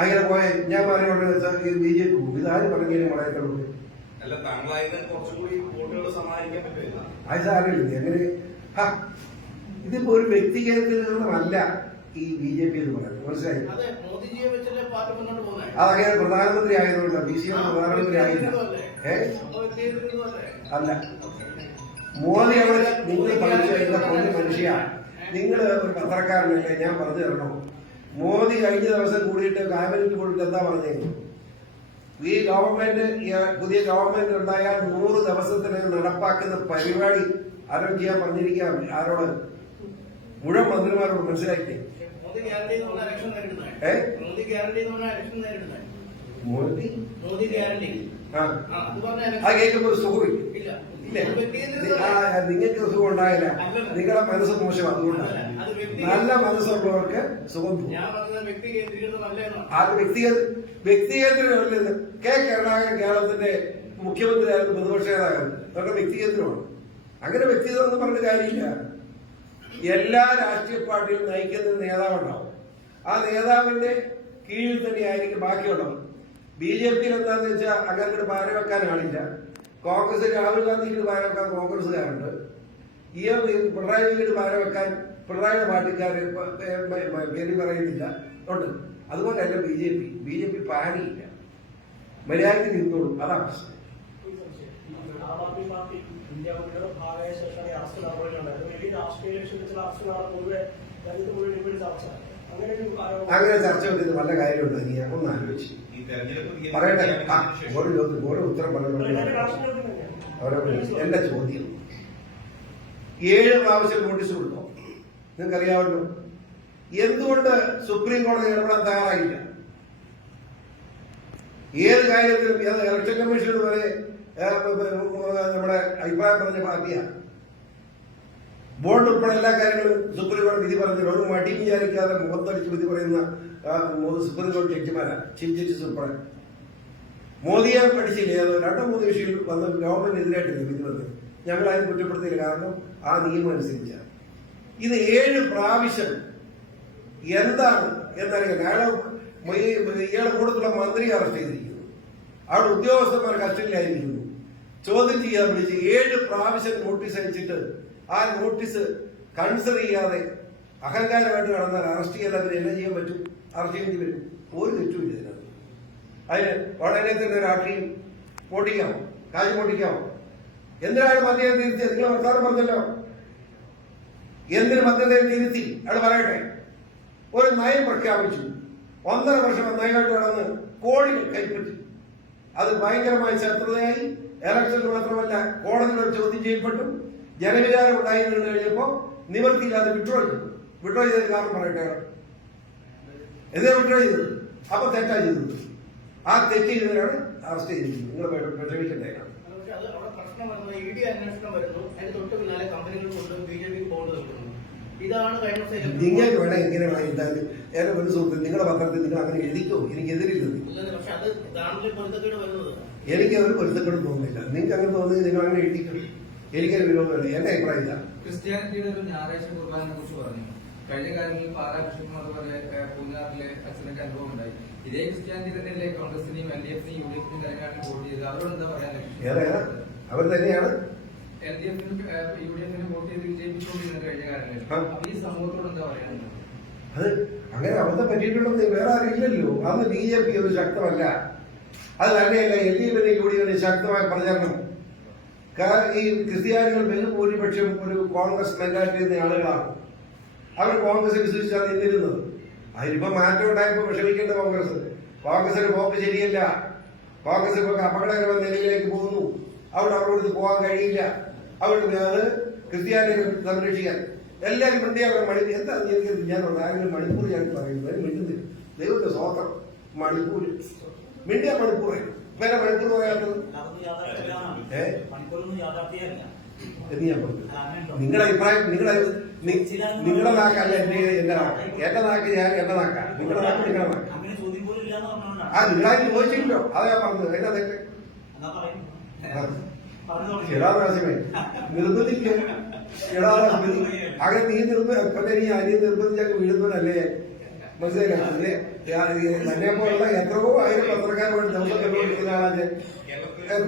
അങ്ങനെ പോയെ ഞാൻ പറയുന്നത് BJP ഇതാരും പറഞ്ഞാലും വളരെക്കുള്ളൂ. അത് സാറില്ല. എങ്ങനെ ഇതിപ്പോ ഒരു വ്യക്തി കേന്ദ്രീകരണമല്ല ഈ BJP എന്ന് പറയുന്നത്. മനസ്സിലായി? അതങ്ങനെ പ്രധാനമന്ത്രി ആയതുകൊണ്ട് BCM പ്രധാനമന്ത്രി ആയില്ല. അല്ല മോദി അവിടെ നിങ്ങൾ പഠിച്ച എന്റെ പൊന്നു മനുഷ്യ, നിങ്ങൾ ഒരു പത്രക്കാരനല്ലേ? ഞാൻ പറഞ്ഞു തരണോ? മോദി കഴിഞ്ഞ ദിവസം കൂടിയിട്ട് ക്യാബിനറ്റ് കൂടിയിട്ട് എന്താ പറഞ്ഞത്? ഈ ഗവൺമെന്റ് പുതിയ ഗവൺമെന്റ് ഉണ്ടായാൽ 100 ദിവസത്തിനകം നടപ്പാക്കുന്ന പരിപാടി ആരോഗ്യം ചെയ്യാൻ പറഞ്ഞിരിക്കാം. ആരോട്? മുഴുവൻ മന്ത്രിമാരോട്. മനസ്സിലാക്കി? മോദി ആ കേൾക്കുമ്പോൾ ഒരു സുഖമില്ല. നിങ്ങൾക്ക് സുഖം ഉണ്ടായില്ല. നിങ്ങളുടെ മനസ്സ് മോശം. അതുകൊണ്ടാണ് നല്ല മനസ്സുള്ളവർക്ക് സുഖം തോന്നും. അത് വ്യക്തികേന്ദ്രമല്ലെന്ന്. കരുണാകരൻ കേരളത്തിന്റെ മുഖ്യമന്ത്രിയായിരുന്നു, പ്രതിപക്ഷ നേതാക്കൾ. അതൊക്കെ വ്യക്തികേന്ദ്രമാണ്. അങ്ങനെ വ്യക്തിത്വം ഒന്നും പറഞ്ഞ കാര്യമില്ല. എല്ലാ രാഷ്ട്രീയ പാർട്ടിയും നയിക്കുന്ന നേതാവുണ്ടാവും. ആ നേതാവിന്റെ കീഴിൽ തന്നെ ആയിരിക്കും ബാക്കിയുള്ളത്. BJPയിൽ എന്താന്ന് വെച്ചാൽ അങ്ങനെ ഭാരം വെക്കാൻ ആളില്ല. കോൺഗ്രസ് രാഹുൽ ഗാന്ധിക്ക് ഭാരം വെക്കാൻ കോൺഗ്രസുകാരുണ്ട്. പിണറായി വിജയന് ഭാരം വെക്കാൻ പിണറായിയുടെ പാർട്ടിക്കാര് പേര് പറയുന്നില്ല ഉണ്ട്. അതുകൊണ്ടല്ല BJP പാനിയില്ല. മര്യാദയ്ക്ക് നിന്നോളൂ. അതാ പ്രശ്നം. അങ്ങനെ ചർച്ച ചെയ്തത് നല്ല കാര്യമുണ്ട്. നീ ഒന്ന് ആലോചിച്ച് പറയട്ടെ. ഓരോ ഉത്തരം പറയുന്നത് എന്റെ ചോദ്യം 7 പ്രാവശ്യം നോട്ടീസ് കൊടുത്തോ? നിങ്ങൾക്കറിയാമല്ലോ. എന്തുകൊണ്ട് സുപ്രീം കോടതി ഇടപെടാൻ തയ്യാറായില്ല? ഏത് കാര്യത്തിലും ഇലക്ഷൻ കമ്മീഷൻ വരെ നമ്മുടെ അഭിപ്രായം പറഞ്ഞ പാർട്ടിയാണ്. ബോർഡ് ഉൾപ്പെടെ എല്ലാ കാര്യങ്ങളും സുപ്രീം കോടതി വിധി പറഞ്ഞില്ല. ഒരു മടി വിചാരിക്കാതെ മുഖത്തടിച്ച് വിധി പറയുന്ന സുപ്രീം കോടതി ജഡ്ജിമാരാണ്, ചീഫ് ജസ്റ്റിസ് ഉൾപ്പെടെ. മോദിയെ പഠിച്ചില്ലേ? 2-3 വിഷയങ്ങൾ വന്ന് ഗവൺമെന്റിനെതിരായിട്ടില്ല വിധി വന്നത്. ഞങ്ങളാരും കുറ്റപ്പെടുത്തിയില്ല. കാരണം ആ നിയമം അനുസരിച്ചാണ്. ഇത് 7 പ്രാവശ്യം എന്താണ് എന്നറിയാം. ഇയാളെ കൂടുതലുള്ള മന്ത്രി അറസ്റ്റ് ചെയ്തിരിക്കുന്നു. അവിടെ ഉദ്യോഗസ്ഥന്മാർ കസ്റ്റഡിയിലായിരിക്കുന്നു. ചോദ്യം ചെയ്യാൻ വിളിച്ച് 7 പ്രാവശ്യം നോട്ടീസ് അയച്ചിട്ട് ആ നോട്ടീസ് കൺസിഡർ ചെയ്യാതെ അഹങ്കാരമായിട്ട് നടന്നാൽ അറസ്റ്റ് ചെയ്യാൻ അതിന് എല്ലാം ചെയ്യാൻ പറ്റും? അറസ്റ്റ് ചെയ്യേണ്ടി വരും. ഒരു തെറ്റുമില്ല ഇതിനകത്ത്. അതിന് വളരെ തന്നെ രാഷ്ട്രീയം പൊട്ടിക്കാമോ? കാശ് പൊട്ടിക്കാമോ? എന്തിനാണ് മദ്യം തിരുത്തിയത്? നിങ്ങൾ വർത്താനം പറഞ്ഞല്ലോ. എന്തിന് മദ്യത്തെ തിരുത്തി? അയാൾ പറയട്ടെ. ഒരു നയം പ്രഖ്യാപിച്ചു. 1.5 വർഷം നയമായിട്ട് കടന്ന് കോടികൾ കൈപ്പറ്റി. അത് ഭയങ്കരമായ ശത്രുതയായി. ഇലക്ഷനിൽ മാത്രമല്ല കോടതികൾ ചോദ്യം ചെയ്യപ്പെട്ടു. ജനവികാരം ഉണ്ടായി നിന്ന് കഴിഞ്ഞപ്പോൾ നിവർത്തിയില്ലാതെ വിഡ്രോ ചെയ്തത് കാരണം പറയട്ടെ എന്തിനാ വിഡ്രോ ചെയ്തത്? അപ്പൊ തെറ്റാ ചെയ്തത്. ആ തെറ്റ് ചെയ്തവരാണ് അറസ്റ്റ് ചെയ്തിരിക്കുന്നത്. നിങ്ങൾ വിഷമിക്കേണ്ടതാണ്. പക്ഷേ അത് അവിടെ പ്രശ്നം വരുന്നത് ED അന്വേഷണം വരുന്നു, അതിന് തൊട്ട് പിന്നാലെ കമ്പനികൾ കൊണ്ട് BJP ബോർഡ് നിൽക്കുന്നു. ഇതാണ് കഴിഞ്ഞ ദിവസം നിങ്ങൾക്ക് വേണം എങ്ങനെ വേണം എഴുതാനും. എന്റെ ഒരു സുഹൃത്ത് നിങ്ങളുടെ പത്രത്തിൽ നിങ്ങൾ അങ്ങനെ എഴുതിക്കോ, എനിക്ക് എതിരില്ലെന്ന്. പക്ഷെ അത് ഗാന്ധിയിൽ പൊരുത്തക്കേട് വരുന്നത് എനിക്ക് അതൊരു പൊരുത്തക്കേട് തോന്നുന്നില്ല. നിങ്ങൾക്ക് അങ്ങനെ തോന്നുന്നത് നിങ്ങൾ അങ്ങനെ എഴുതിക്കോ, എനിക്കൊരു വിരോധമില്ല. എന്റെ അഭിപ്രായം ഇല്ല. ക്രിസ്ത്യാനിറ്റിയുടെ ഒരു ഞായറാഴ്ച കുർബാനെ കുറിച്ച് പറഞ്ഞു. കഴിഞ്ഞ കാലങ്ങളിൽ പാലാ ബിഷപ്പും അതുപോലെ പൂഞ്ഞാറിലെ അച്ഛനൊക്കെ അനുഭവം ഉണ്ടായി. ഇതേ ക്രിസ്ത്യാനിറ്റി തന്നെയല്ലേ കോൺഗ്രസിനെയും LDF-നെയും UDF-നെയും തെരഞ്ഞെടുപ്പിൽ വോട്ട് ചെയ്തത്? അവരോട് എന്താ പറയാൻ? അവർ തന്നെയാണ് LDF-നും UDF-നും വോട്ട് ചെയ്ത് വിജയിപ്പിച്ചുകൊണ്ടിരുന്നത് കഴിഞ്ഞ കാലങ്ങളിൽ. അപ്പൊ ഈ സമൂഹത്തോട് എന്താ പറയാനുള്ളത്? അത് അങ്ങനെ അബദ്ധം പറ്റിയിട്ടുണ്ടെന്ന് വേറെ ആരും ഇല്ലല്ലോ. അന്ന് BJP ഒരു ശക്തമല്ല. അത് തന്നെയല്ല LDF-നും UDF-നും ശക്തമായ പ്രചരണം. ഈ ക്രിസ്ത്യാനികൾ ബഹുഭൂരിപക്ഷം ഒരു കോൺഗ്രസ് മെന്റാലിറ്റി ചെയ്യുന്ന ആളുകളാണ്. അവർ കോൺഗ്രസ് വിശ്വസിച്ചാണ് നിന്നിരുന്നത്. അതിലിപ്പോ മാറ്റം ഉണ്ടായപ്പോ വിഷമിക്കേണ്ട കോൺഗ്രസിന്റെ പോക്ക് ശരിയല്ല. കോൺഗ്രസ് ഇപ്പൊ അപകടകരമായ നിലയിലേക്ക് പോകുന്നു. അവിടെ അവരോട് പോകാൻ കഴിയില്ല. അവരുടെ അത് ക്രിസ്ത്യാനികൾ സംരക്ഷിക്കാൻ എല്ലാവരും ഇന്ത്യയുടെ എന്താ ഞാനുണ്ട് ആരെങ്കിലും മണിപ്പൂർ ഞാൻ പറയുന്നത് മിണ്ടുന്നില്ല. ദൈവത്തെ സ്വതന്ത്രം മണിപ്പൂർ മിണ്ടിയ മണിപ്പൂർ വേറെ മണിപ്പൂർ പറയാത്തത് എന്ന് ഞാൻ പറഞ്ഞു. നിങ്ങളുടെ അഭിപ്രായം നിങ്ങളുടെ നാക്കല്ല എന്റെ നാക്ക്. എന്റെ നാക്ക് എന്റെ നാക്കാണ്. നിങ്ങളുടെ നാക്ക് നിങ്ങളുടെ നാക്ക്. നിങ്ങളാരും ചോദിച്ചില്ലല്ലോ. അതാ ഞാൻ പറഞ്ഞത്. എന്താ തെറ്റ്? ക്ഷീരാദാസ്യമേ നിർബന്ധിക്കുക. അങ്ങനെ നീ അനിയൻ നിർബന്ധിച്ചാൽ വീഴുന്നവരല്ലേ? മനസ്സിലായില്ലേ? തന്നെ പോലുള്ള എത്രയോ ആയിരം പത്രക്കാരോട് ദിവസം കണ്ടുപിടിക്കുന്ന ആളാണ്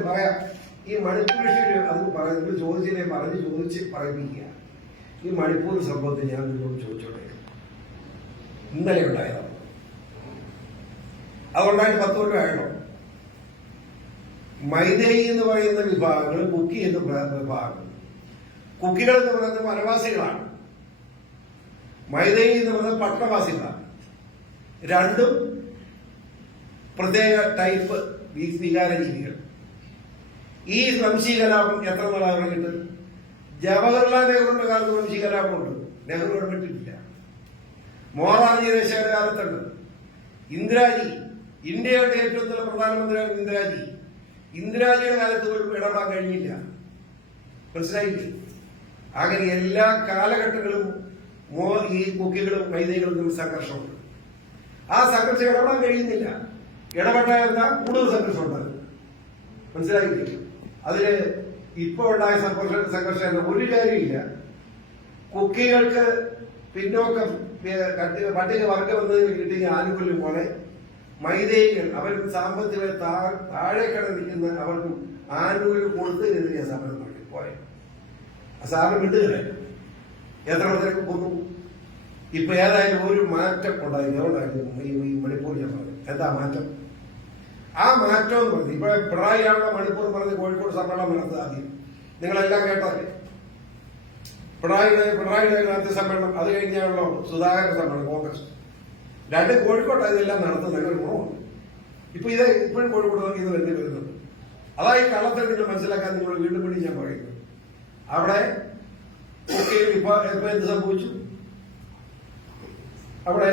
പറയാം. ഈ മണിപ്പൂർ അത് ചോദിച്ചില്ലേ ചോദിച്ച് പറയിപ്പിക്കുക. ഈ മണിപ്പൂർ സംഭവത്തിൽ ഞാൻ നിങ്ങളോട് ചോദിച്ചോട്ടെ. ഇന്നലെ ഉണ്ടായതാണ്. അതുണ്ടായിട്ട് 10 കൊല്ലം ആയല്ലോ. മൈതേയി എന്ന് പറയുന്ന വിഭാഗങ്ങൾ, കുക്കി എന്ന് പറയുന്ന വിഭാഗങ്ങൾ. കുക്കികൾ എന്ന് പറയുന്നത് വനവാസികളാണ്. മൈതേയി എന്ന് പറയുന്നത് പട്ടണവാസികളാണ്. രണ്ടും പ്രത്യേക ടൈപ്പ് വികാരജീവികൾ. ഈ വംശീകലാപം എത്ര നാളാണ് കിട്ടുന്നത്? ജവഹർലാൽ നെഹ്റുവിന്റെ കാലത്ത് വംശീകലാപമുണ്ട്. നെഹ്റു ഗവൺമെന്റില്ല. മോറാർജി ദേശയുടെ കാലത്തുണ്ട്. ഇന്ദിരാജി, ഇന്ത്യയുടെ ഏറ്റവും നല്ല പ്രധാനമന്ത്രിയാണ് ഇന്ദിരാജി. ഇന്ദിരാജിയുടെ കാലത്ത് പോലും ഇടപെടാൻ കഴിഞ്ഞില്ല. മനസ്സിലായില്ലേ? അങ്ങനെ എല്ലാ കാലഘട്ടങ്ങളും ഈ കുക്കികളും മൈതൈകളും തമ്മിൽ സംഘർഷമുണ്ട്. ആ സംഘർഷം ഇടപെടാൻ കഴിയുന്നില്ല. ഇടപെട്ടാൽ കൂടുതൽ സംഘർഷം ഉണ്ടാകും. മനസ്സിലായില്ലേ? അതില് ഇപ്പൊ ഉണ്ടായ സംഘർഷം ഒരു കാര്യമില്ല. കുക്കികൾക്ക് പിന്നോക്കം പട്ടിക വർഗം എന്നതിൽ കിട്ടിയ ആനുകൂല്യം പോലെ മൈതേയികൾ അവർ സാമ്പത്തിക താഴെ കിടന്നിരിക്കുന്ന അവർക്കും ആനുകൂല്യം കൊടുത്തതിനെതിരെ സമരം നടത്തി പോയത്. ആ സാധനം വിട്ടുകളെ എത്ര പേർക്ക് കൊന്നു. ഇപ്പൊ ഏതായാലും ഒരു മാറ്റം ഉണ്ടായിരുന്നു. ഈ മണിപ്പൂർ ഞാൻ പറഞ്ഞു. എന്താ മാറ്റം? ആ മാറ്റം എന്ന് പറഞ്ഞു ഇപ്പൊ പിണറായിയാണല്ലോ മണിപ്പൂർ പറഞ്ഞ് കോഴിക്കോട് സമ്മേളനം നടത്തുക. ആദ്യം നിങ്ങളെല്ലാം കേട്ടല്ലേ? പിണറായിയുടെ നടത്തിയ സമ്മേളനം. അത് കഴിഞ്ഞാണല്ലോ സുധാകരൻ സമ്മേളനം കോൺഗ്രസ്. രണ്ട് കോഴിക്കോട്ട് ഇതെല്ലാം നടത്തുന്ന ഗുണമുണ്ട്. ഇപ്പൊ ഇത് ഇപ്പോഴും കോഴിക്കോട് ഇത് വരുന്നുണ്ട്. അതായത് കള്ളത്തിൽ നിങ്ങൾ മനസ്സിലാക്കാൻ നിങ്ങൾ വീണ്ടും വീണ്ടും ഞാൻ പറയുന്നു. അവിടെ ഇപ്പൊ എന്ത് സംഭവിച്ചു? അവിടെ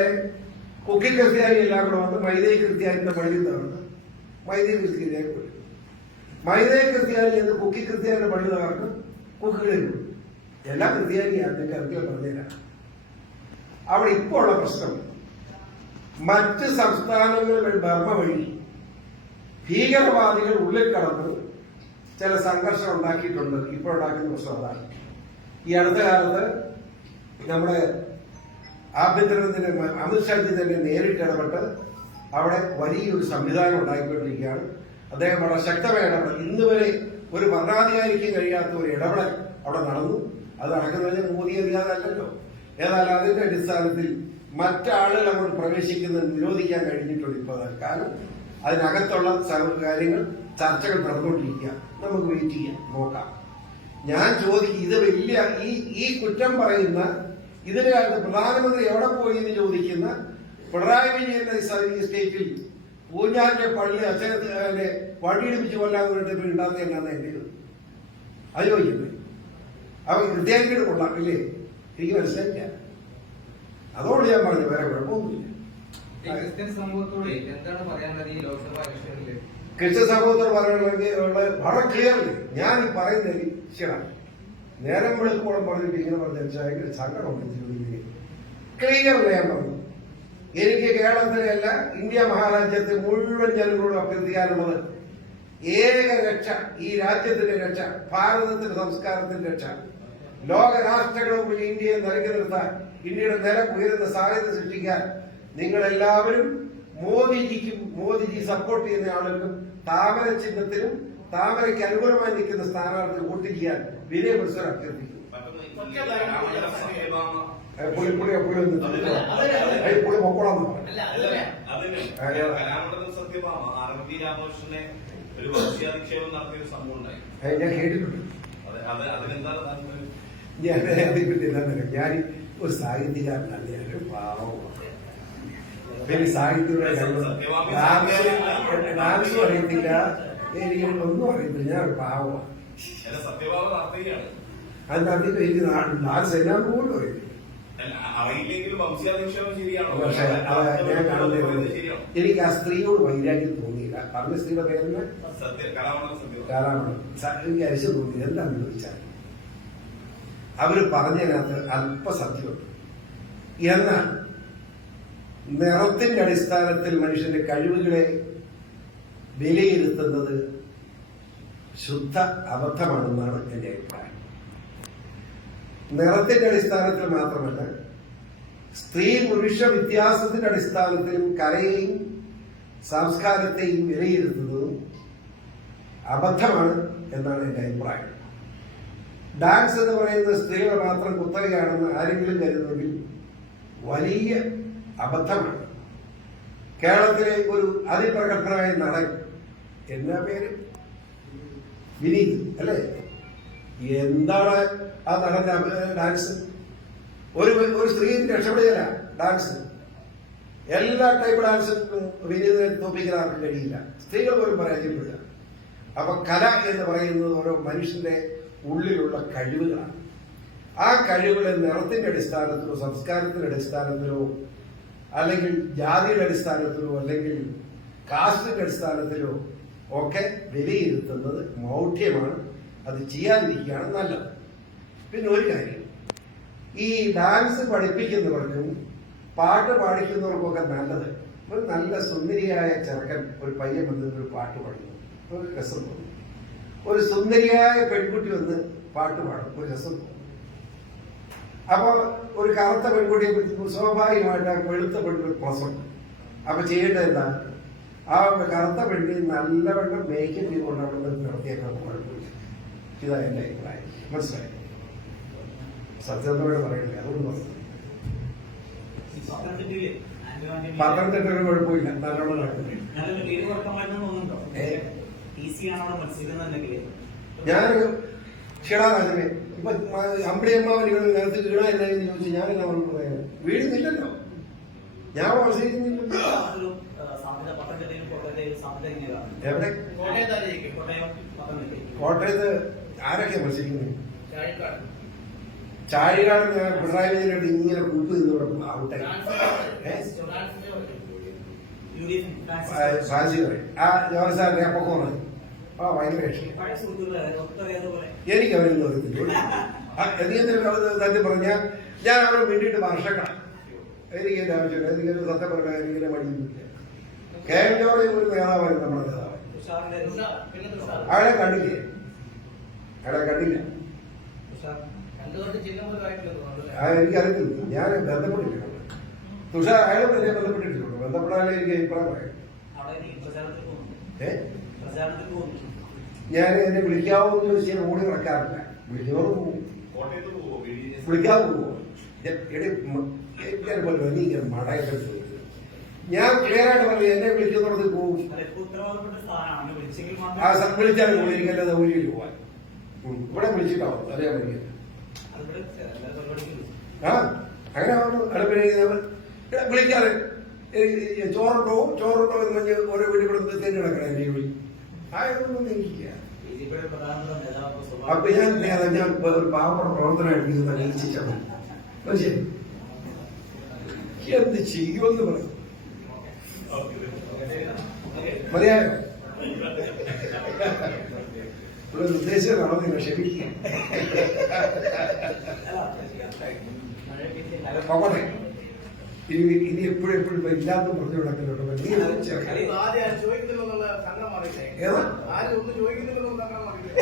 കുക്കി ക്രിസ്ത്യാനി എല്ലാം കൂടെ വന്ന് മൈതൈ ക്രിസ്ത്യാനിന്റെ പള്ളിയിൽ തകർന്ന് മൈതൈ ക്രിസ്ത്യാനി പോയി. മൈതൈ ക്രിസ്ത്യാനി എന്ന് കുക്കി ക്രിസ്ത്യാനിന്റെ പള്ളി തകർന്ന് കുക്കികളിൽ എല്ലാം ക്രിസ്ത്യാനിയാണ്. നിങ്ങൾക്ക് അറിയാൻ പറഞ്ഞുതരാം. അവിടെ ഇപ്പോൾ ഉള്ള പ്രശ്നം മറ്റ് സംസ്ഥാനങ്ങളിൽ ബർമ്മ വഴി ഭീകരവാദികൾ ഉള്ളിൽ കടന്ന് ചില സംഘർഷം ഉണ്ടാക്കിയിട്ടുണ്ട്. ഇപ്പോൾ ഉണ്ടാക്കുന്ന പ്രശ്നം അതാണ്. ഈ അടുത്ത കാലത്ത് നമ്മുടെ ആഭ്യന്തരത്തിന് അമിത്ഷാജി തന്നെ നേരിട്ട് ഇടപെട്ട് അവിടെ വലിയൊരു സംവിധാനം ഉണ്ടാക്കിക്കൊണ്ടിരിക്കുകയാണ്. അദ്ദേഹം വളരെ ശക്തമായ ഇടപെടൽ, ഇന്ന് വരെ ഒരു ഭരണാധികാരിക്ക് കഴിയാത്ത ഒരു ഇടപെടൽ അവിടെ നടന്നു. അത് നടക്കുന്നതിന് മോദി അറിയാതല്ലോ. ഏതായാലും അതിന്റെ അടിസ്ഥാനത്തിൽ മറ്റാളുകൾ അങ്ങോട്ട് പ്രവേശിക്കുന്നത് നിരോധിക്കാൻ കഴിഞ്ഞിട്ടുണ്ട്. ഇപ്പോൾ കാരണം അതിനകത്തുള്ള കാര്യങ്ങൾ ചർച്ചകൾ നടന്നുകൊണ്ടിരിക്കുക. നമുക്ക് വെയിറ്റ് ചെയ്യാം, നോക്കാം. ഞാൻ ചോദിക്കും, ഇത് വലിയ ഈ കുറ്റം പറയുന്ന ഇതിന്റെ കാലത്ത് പ്രധാനമന്ത്രി എവിടെ പോയി എന്ന് ചോദിക്കുന്ന പിണറായി വിജയന്റെ സ്റ്റേറ്റിൽ പൂഞ്ഞാറിന്റെ പള്ളി അച്ഛനെ വഴിയിടിപ്പിച്ച് കൊല്ലാൻ വേണ്ടി ഉണ്ടാകുന്ന എന്നാന്ന് എന്റെ അത് ചോദിക്കുന്നത്. അവൻ ക്രിസ്ത്യാനികൾ കൊള്ളാം ഇല്ലേ? എനിക്ക് മനസ്സിലായില്ല. അതുകൊണ്ട് ഞാൻ പറഞ്ഞു വേറെ കുഴപ്പമൊന്നുമില്ല. ഈ ക്രിസ്ത്യൻ സമൂഹത്തോട് എന്താണ് പറയാനുള്ളത് ഈ ലോക്സഭാ ഇലക്ഷനില്? ക്രിസ്ത്യൻ സമൂഹത്തോട് പറയാനുള്ളത് വളരെ ക്ലിയർലി ഞാൻ ഈ പറയുന്നത് ശരിയാണ്. നേരം വെളുക്കോളം പറഞ്ഞിട്ട് ഇങ്ങനെ പറഞ്ഞാൽ സങ്കടമുണ്ട്. ക്ലിയർലി ഞാൻ പറഞ്ഞു, എനിക്ക് കേരളത്തിലെയല്ല ഇന്ത്യ മഹാരാജ്യത്തെ മുഴുവൻ ജനങ്ങളോട് അഭ്യർത്ഥിക്കാനുള്ളത് ഏക രക്ഷ, ഈ രാജ്യത്തിന്റെ രക്ഷ, ഭാരതത്തിന്റെ സംസ്കാരത്തിന്റെ രക്ഷ, ലോക രാഷ്ട്രങ്ങളുടെ മുന്നിൽ ഇന്ത്യയെ നിലയ്ക്ക് നിർത്താൻ, ഇന്ത്യയുടെ നില ഉയരുന്ന സാധ്യത സൃഷ്ടിക്കാൻ നിങ്ങളെല്ലാവരും മോദിജിക്കും മോദിജി സപ്പോർട്ട് ചെയ്യുന്ന ആളുകൾക്കും താമര ചിഹ്നത്തിനും താമരയ്ക്ക് അനുകൂലമായി നിൽക്കുന്ന സ്ഥാനാർത്ഥി വോട്ട് ചെയ്യാൻ വിനയപുരസ്സരം അഭ്യർത്ഥിക്കുന്നു. പുള്ളി പൊക്കോളാന്ന് സത്യഭാമ ആർ.എം.പി. രാമകൃഷ്ണനെ ഒരു വംശീയാധിക്ഷേപം നടത്തിയ ഒരു സംഭവം ഉണ്ടായി. ഞാൻ കേട്ടിട്ടുണ്ട്. അതിനെന്താണ് താല്പര്യം? ഞാൻ ഒരു സാഹിത്യകാരനല്ല, ഞാനൊരു പാവമാണ്. പിന്നെ സാഹിത്യയുടെ ഡാൻസും അറിയത്തില്ല, എനിക്ക് ഒന്നും അറിയത്തില്ല, ഞാനൊരു പാവമാണ്. സത്യഭാമ നടത്തുകയാണ്. അതിനകത്ത് എനിക്ക് ഡാൻസ് എന്നാന്ന് പോലും അറിയത്തില്ല. അറിയില്ലെങ്കിലും വംശീയാധിക്ഷേപം ശരിയാണോ? പക്ഷെ ഞാൻ കാണുന്നത് എനിക്ക് ആ സ്ത്രീയോട് വൈരാഗ്യം തോന്നിയില്ല. പറഞ്ഞ സ്ത്രീയുടെ പേരിന് കാലാമണം എനിക്ക് അരിശം തോന്നിയില്ല. എന്താണെന്ന് ചോദിച്ചാൽ അവര് പറഞ്ഞതിനകത്ത് അല്പസത്യമുണ്ട്. എന്നാൽ നിറത്തിന്റെ അടിസ്ഥാനത്തിൽ മനുഷ്യന്റെ കഴിവുകളെ വിലയിരുത്തുന്നത് ശുദ്ധ അബദ്ധമാണെന്നാണ് എന്റെ അഭിപ്രായം. നിറത്തിന്റെ അടിസ്ഥാനത്തിൽ മാത്രമല്ല, സ്ത്രീ പുരുഷ വ്യത്യാസത്തിന്റെ അടിസ്ഥാനത്തിലും കലയെയും സംസ്കാരത്തെയും വിലയിരുത്തുന്നതും അബദ്ധമാണ് എന്നാണ് എന്റെ അഭിപ്രായം. ഡാൻസ് എന്ന് പറയുന്നത് സ്ത്രീകൾ മാത്രം കുത്തകയാണെന്ന് ആരെങ്കിലും കരുതുന്നെങ്കിൽ വലിയ അബദ്ധമാണ്. കേരളത്തിലെ ഒരു അതിപ്രഗത്ഭനായ നടൻ, എന്നാ പേര്, വിനീത് അല്ലേ? എന്താണ് ആ നടന്റെ ഡാൻസ്? ഒരു സ്ത്രീയും രക്ഷപ്പെടുകയല്ല ഡാൻസ്. എല്ലാ ടൈപ്പ് ഡാൻസും വിനീതിനെ തോപ്പിക്കാൻ ആർക്കും കഴിയില്ല. സ്ത്രീകൾ പോലും പരാജയപ്പെടുക. അപ്പൊ കല എന്ന് പറയുന്നത് ഓരോ മനുഷ്യന്റെ ഉള്ളിലുള്ള കഴിവുകളാണ്. ആ കഴിവുകളെ നിറത്തിന്റെ അടിസ്ഥാനത്തിലോ സംസ്കാരത്തിന്റെ അടിസ്ഥാനത്തിലോ അല്ലെങ്കിൽ ജാതിയുടെ അടിസ്ഥാനത്തിലോ അല്ലെങ്കിൽ കാസ്റ്റിന്റെ അടിസ്ഥാനത്തിലോ ഒക്കെ വിലയിരുത്തുന്നത് മൗഢ്യമാണ്. അത് ചെയ്യാതിരിക്കുകയാണ് നല്ലത്. പിന്നെ ഒരു കാര്യം, ഈ ഡാൻസ് പഠിപ്പിക്കുന്നവർക്കും പാട്ട് പാടിക്കുന്നവർക്കൊക്കെ നല്ലത് ഒരു നല്ല സുന്ദരിയായ ചെറുക്കൻ, ഒരു പയ്യൻ വന്ന് ഒരു പാട്ട് പാടുന്നു, ഒരു രസം തോന്നും. ഒരു സുന്ദരിയായ പെൺകുട്ടി വന്ന് പാട്ട് പാടും, ഒരു രസം തോന്നും. അപ്പൊ ഒരു കറുത്ത പെൺകുട്ടിയെ സ്വാഭാവികമായിട്ട് ആ വെളുത്ത പെൺകുട്ടി പ്രസവം. അപ്പൊ ചെയ്യേണ്ടത് എന്താ? ആ കറുത്ത പെൺകുട്ടി നല്ലവണ്ണം മേക്കപ്പ് ചെയ്തുകൊണ്ട് അവിടെ നിർത്തിയേക്കാൻ കുഴപ്പമില്ല. ഇതാ എന്റെ അഭിപ്രായം. മനസ്സിലായി? സത്യസന്ധമായിട്ട് പറയില്ല, അതുകൊണ്ട് പറഞ്ഞു. പത്തനംതിട്ട ഒരു കുഴപ്പമില്ല, നല്ലോണം നടക്കുന്നത്. ഞാൻ ക്ഷീണാരാജനെ ഇപ്പൊ അമ്പിളിയമ്മാവൻ ഇവിടെ നേരത്തെ വീണ എന്നാന്ന് ചോദിച്ചു. ഞാനെല്ലാം പറഞ്ഞു പറയാൻ വീഴുന്നില്ലല്ലോ, ഞാൻ മത്സരിക്കുന്നില്ല. എവിടെ? കോട്ടയത്ത് ആരൊക്കെയാ മത്സരിക്കുന്നത്? ചാഴികാട് പിണറായി വിജയനായിട്ട് ഇങ്ങനെ കൂപ്പ് നിന്നോടെ ഔട്ടായി. ഫാൻസി പറയും ആ ജോസാറിന്റെ പൊക്കമാണ്. ആ ഭയങ്കര ഇഷ്ടം. എനിക്ക് അവരൊന്നും അറിയത്തില്ല. സത്യം പറഞ്ഞാൽ ഞാൻ അവരെ വേണ്ടിയിട്ട് വർഷക്കണം. എനിക്ക് എന്റെ ആവശ്യമില്ല. എനിക്കൊരു സത്യം പറഞ്ഞാൽ എനിക്കിങ്ങനെ മടിയൊന്നുമില്ല. കെ എം ജോർജ് ഒരു നേതാവായിരുന്നു, നമ്മുടെ നേതാവ്. അയാളെ കണ്ടില്ലേ? അയാളെ കണ്ടില്ല. എനിക്കറിയത്തില്ല, ഞാൻ ബന്ധപ്പെട്ടിട്ടുണ്ട്. തുഷാർ അയാളും എന്നെ ബന്ധപ്പെട്ടിട്ടുണ്ട്. ബന്ധപ്പെടാനേ എനിക്ക് അഭിപ്രായം പറയാം. ഞാൻ എന്നെ വിളിക്കാവോ എന്ന് ചോദിച്ചാൽ ഓടി നടക്കാറില്ല. വിളിക്കുന്നവർ പോകും, വിളിക്കാതെ പോകുമോ? നീ മടയൊക്കെ ചോദിക്കുന്നത് ഞാൻ ക്ലിയറായിട്ട് പറഞ്ഞു. എന്നെ വിളിക്കുന്നിടത്ത് പോകും. ആ വിളിച്ചാൽ പോകും. എനിക്കെല്ലാം സൗകര്യം പോവാൻ. ഇവിടെ വിളിച്ചിട്ടാവും, അറിയാൻ പറ്റില്ല. ആ അങ്ങനെ വിളിക്കാതെ ചോറുണ്ടോ ചോറുണ്ടോ എന്ന് പറഞ്ഞ് ഓരോ വീട്ടിൽ കൂടെ തെറ്റി കിടക്കണം. എന്നെ വിളി ആയതൊന്നും എനിക്കില്ല. ബിജെപിയുടെ പ്രധാനപ്പെട്ട നേതാവ് അപ്പൊ ഞാൻ ഒരു പാവപ്പെട്ട പ്രവർത്തനമായിട്ട് ഇത് നിരീക്ഷിച്ചാൽ ശരി എന്ത് ചെയ്യുമെന്ന് പറയും മതിയായോ ഇവിടെ ഉദ്ദേശിച്ചത് നടന്നില്ല ക്ഷമിക്കുക പോകട്ടെ ഇനി എപ്പോഴും ഇല്ലാത്ത പറഞ്ഞു കിടക്കുന്നുണ്ടോ ആദ്യം ചോദിക്കുന്നില്ലെന്നുള്ള സങ്കടം മാറിയില്ലേ ഏതാ ആരും ഒന്നും ചോദിക്കുന്നില്ലെന്നുള്ള സങ്കടം മാറിയില്ലേ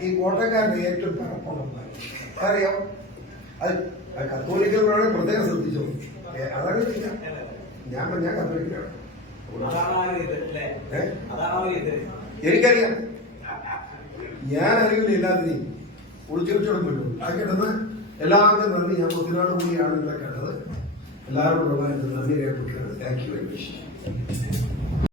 ഈ കോട്ടക്കാരന്റെ ഏറ്റവും തറപ്പുണ്ടായി അറിയാം അത് കത്തോലിക്കലോടെ പ്രത്യേകം ശ്രദ്ധിച്ചോ അതാണ് ഞാൻ കത്തോലിക്കാണ് എനിക്കറിയാം ഞാൻ അറിയില്ല എല്ലാത്തിനെയും ഒളിച്ചോടിച്ചോടും പറ്റും ആ കിടന്ന് എല്ലാവർക്കും നന്ദി ഞാൻ കുട്ടിനാട് കൂടിയാണ് ഇവിടെ കണ്ടത് എല്ലാവരോടുള്ള നന്ദി രേഖപ്പെടുത്തുകയാണ് താങ്ക് യു വെരി മച്ച്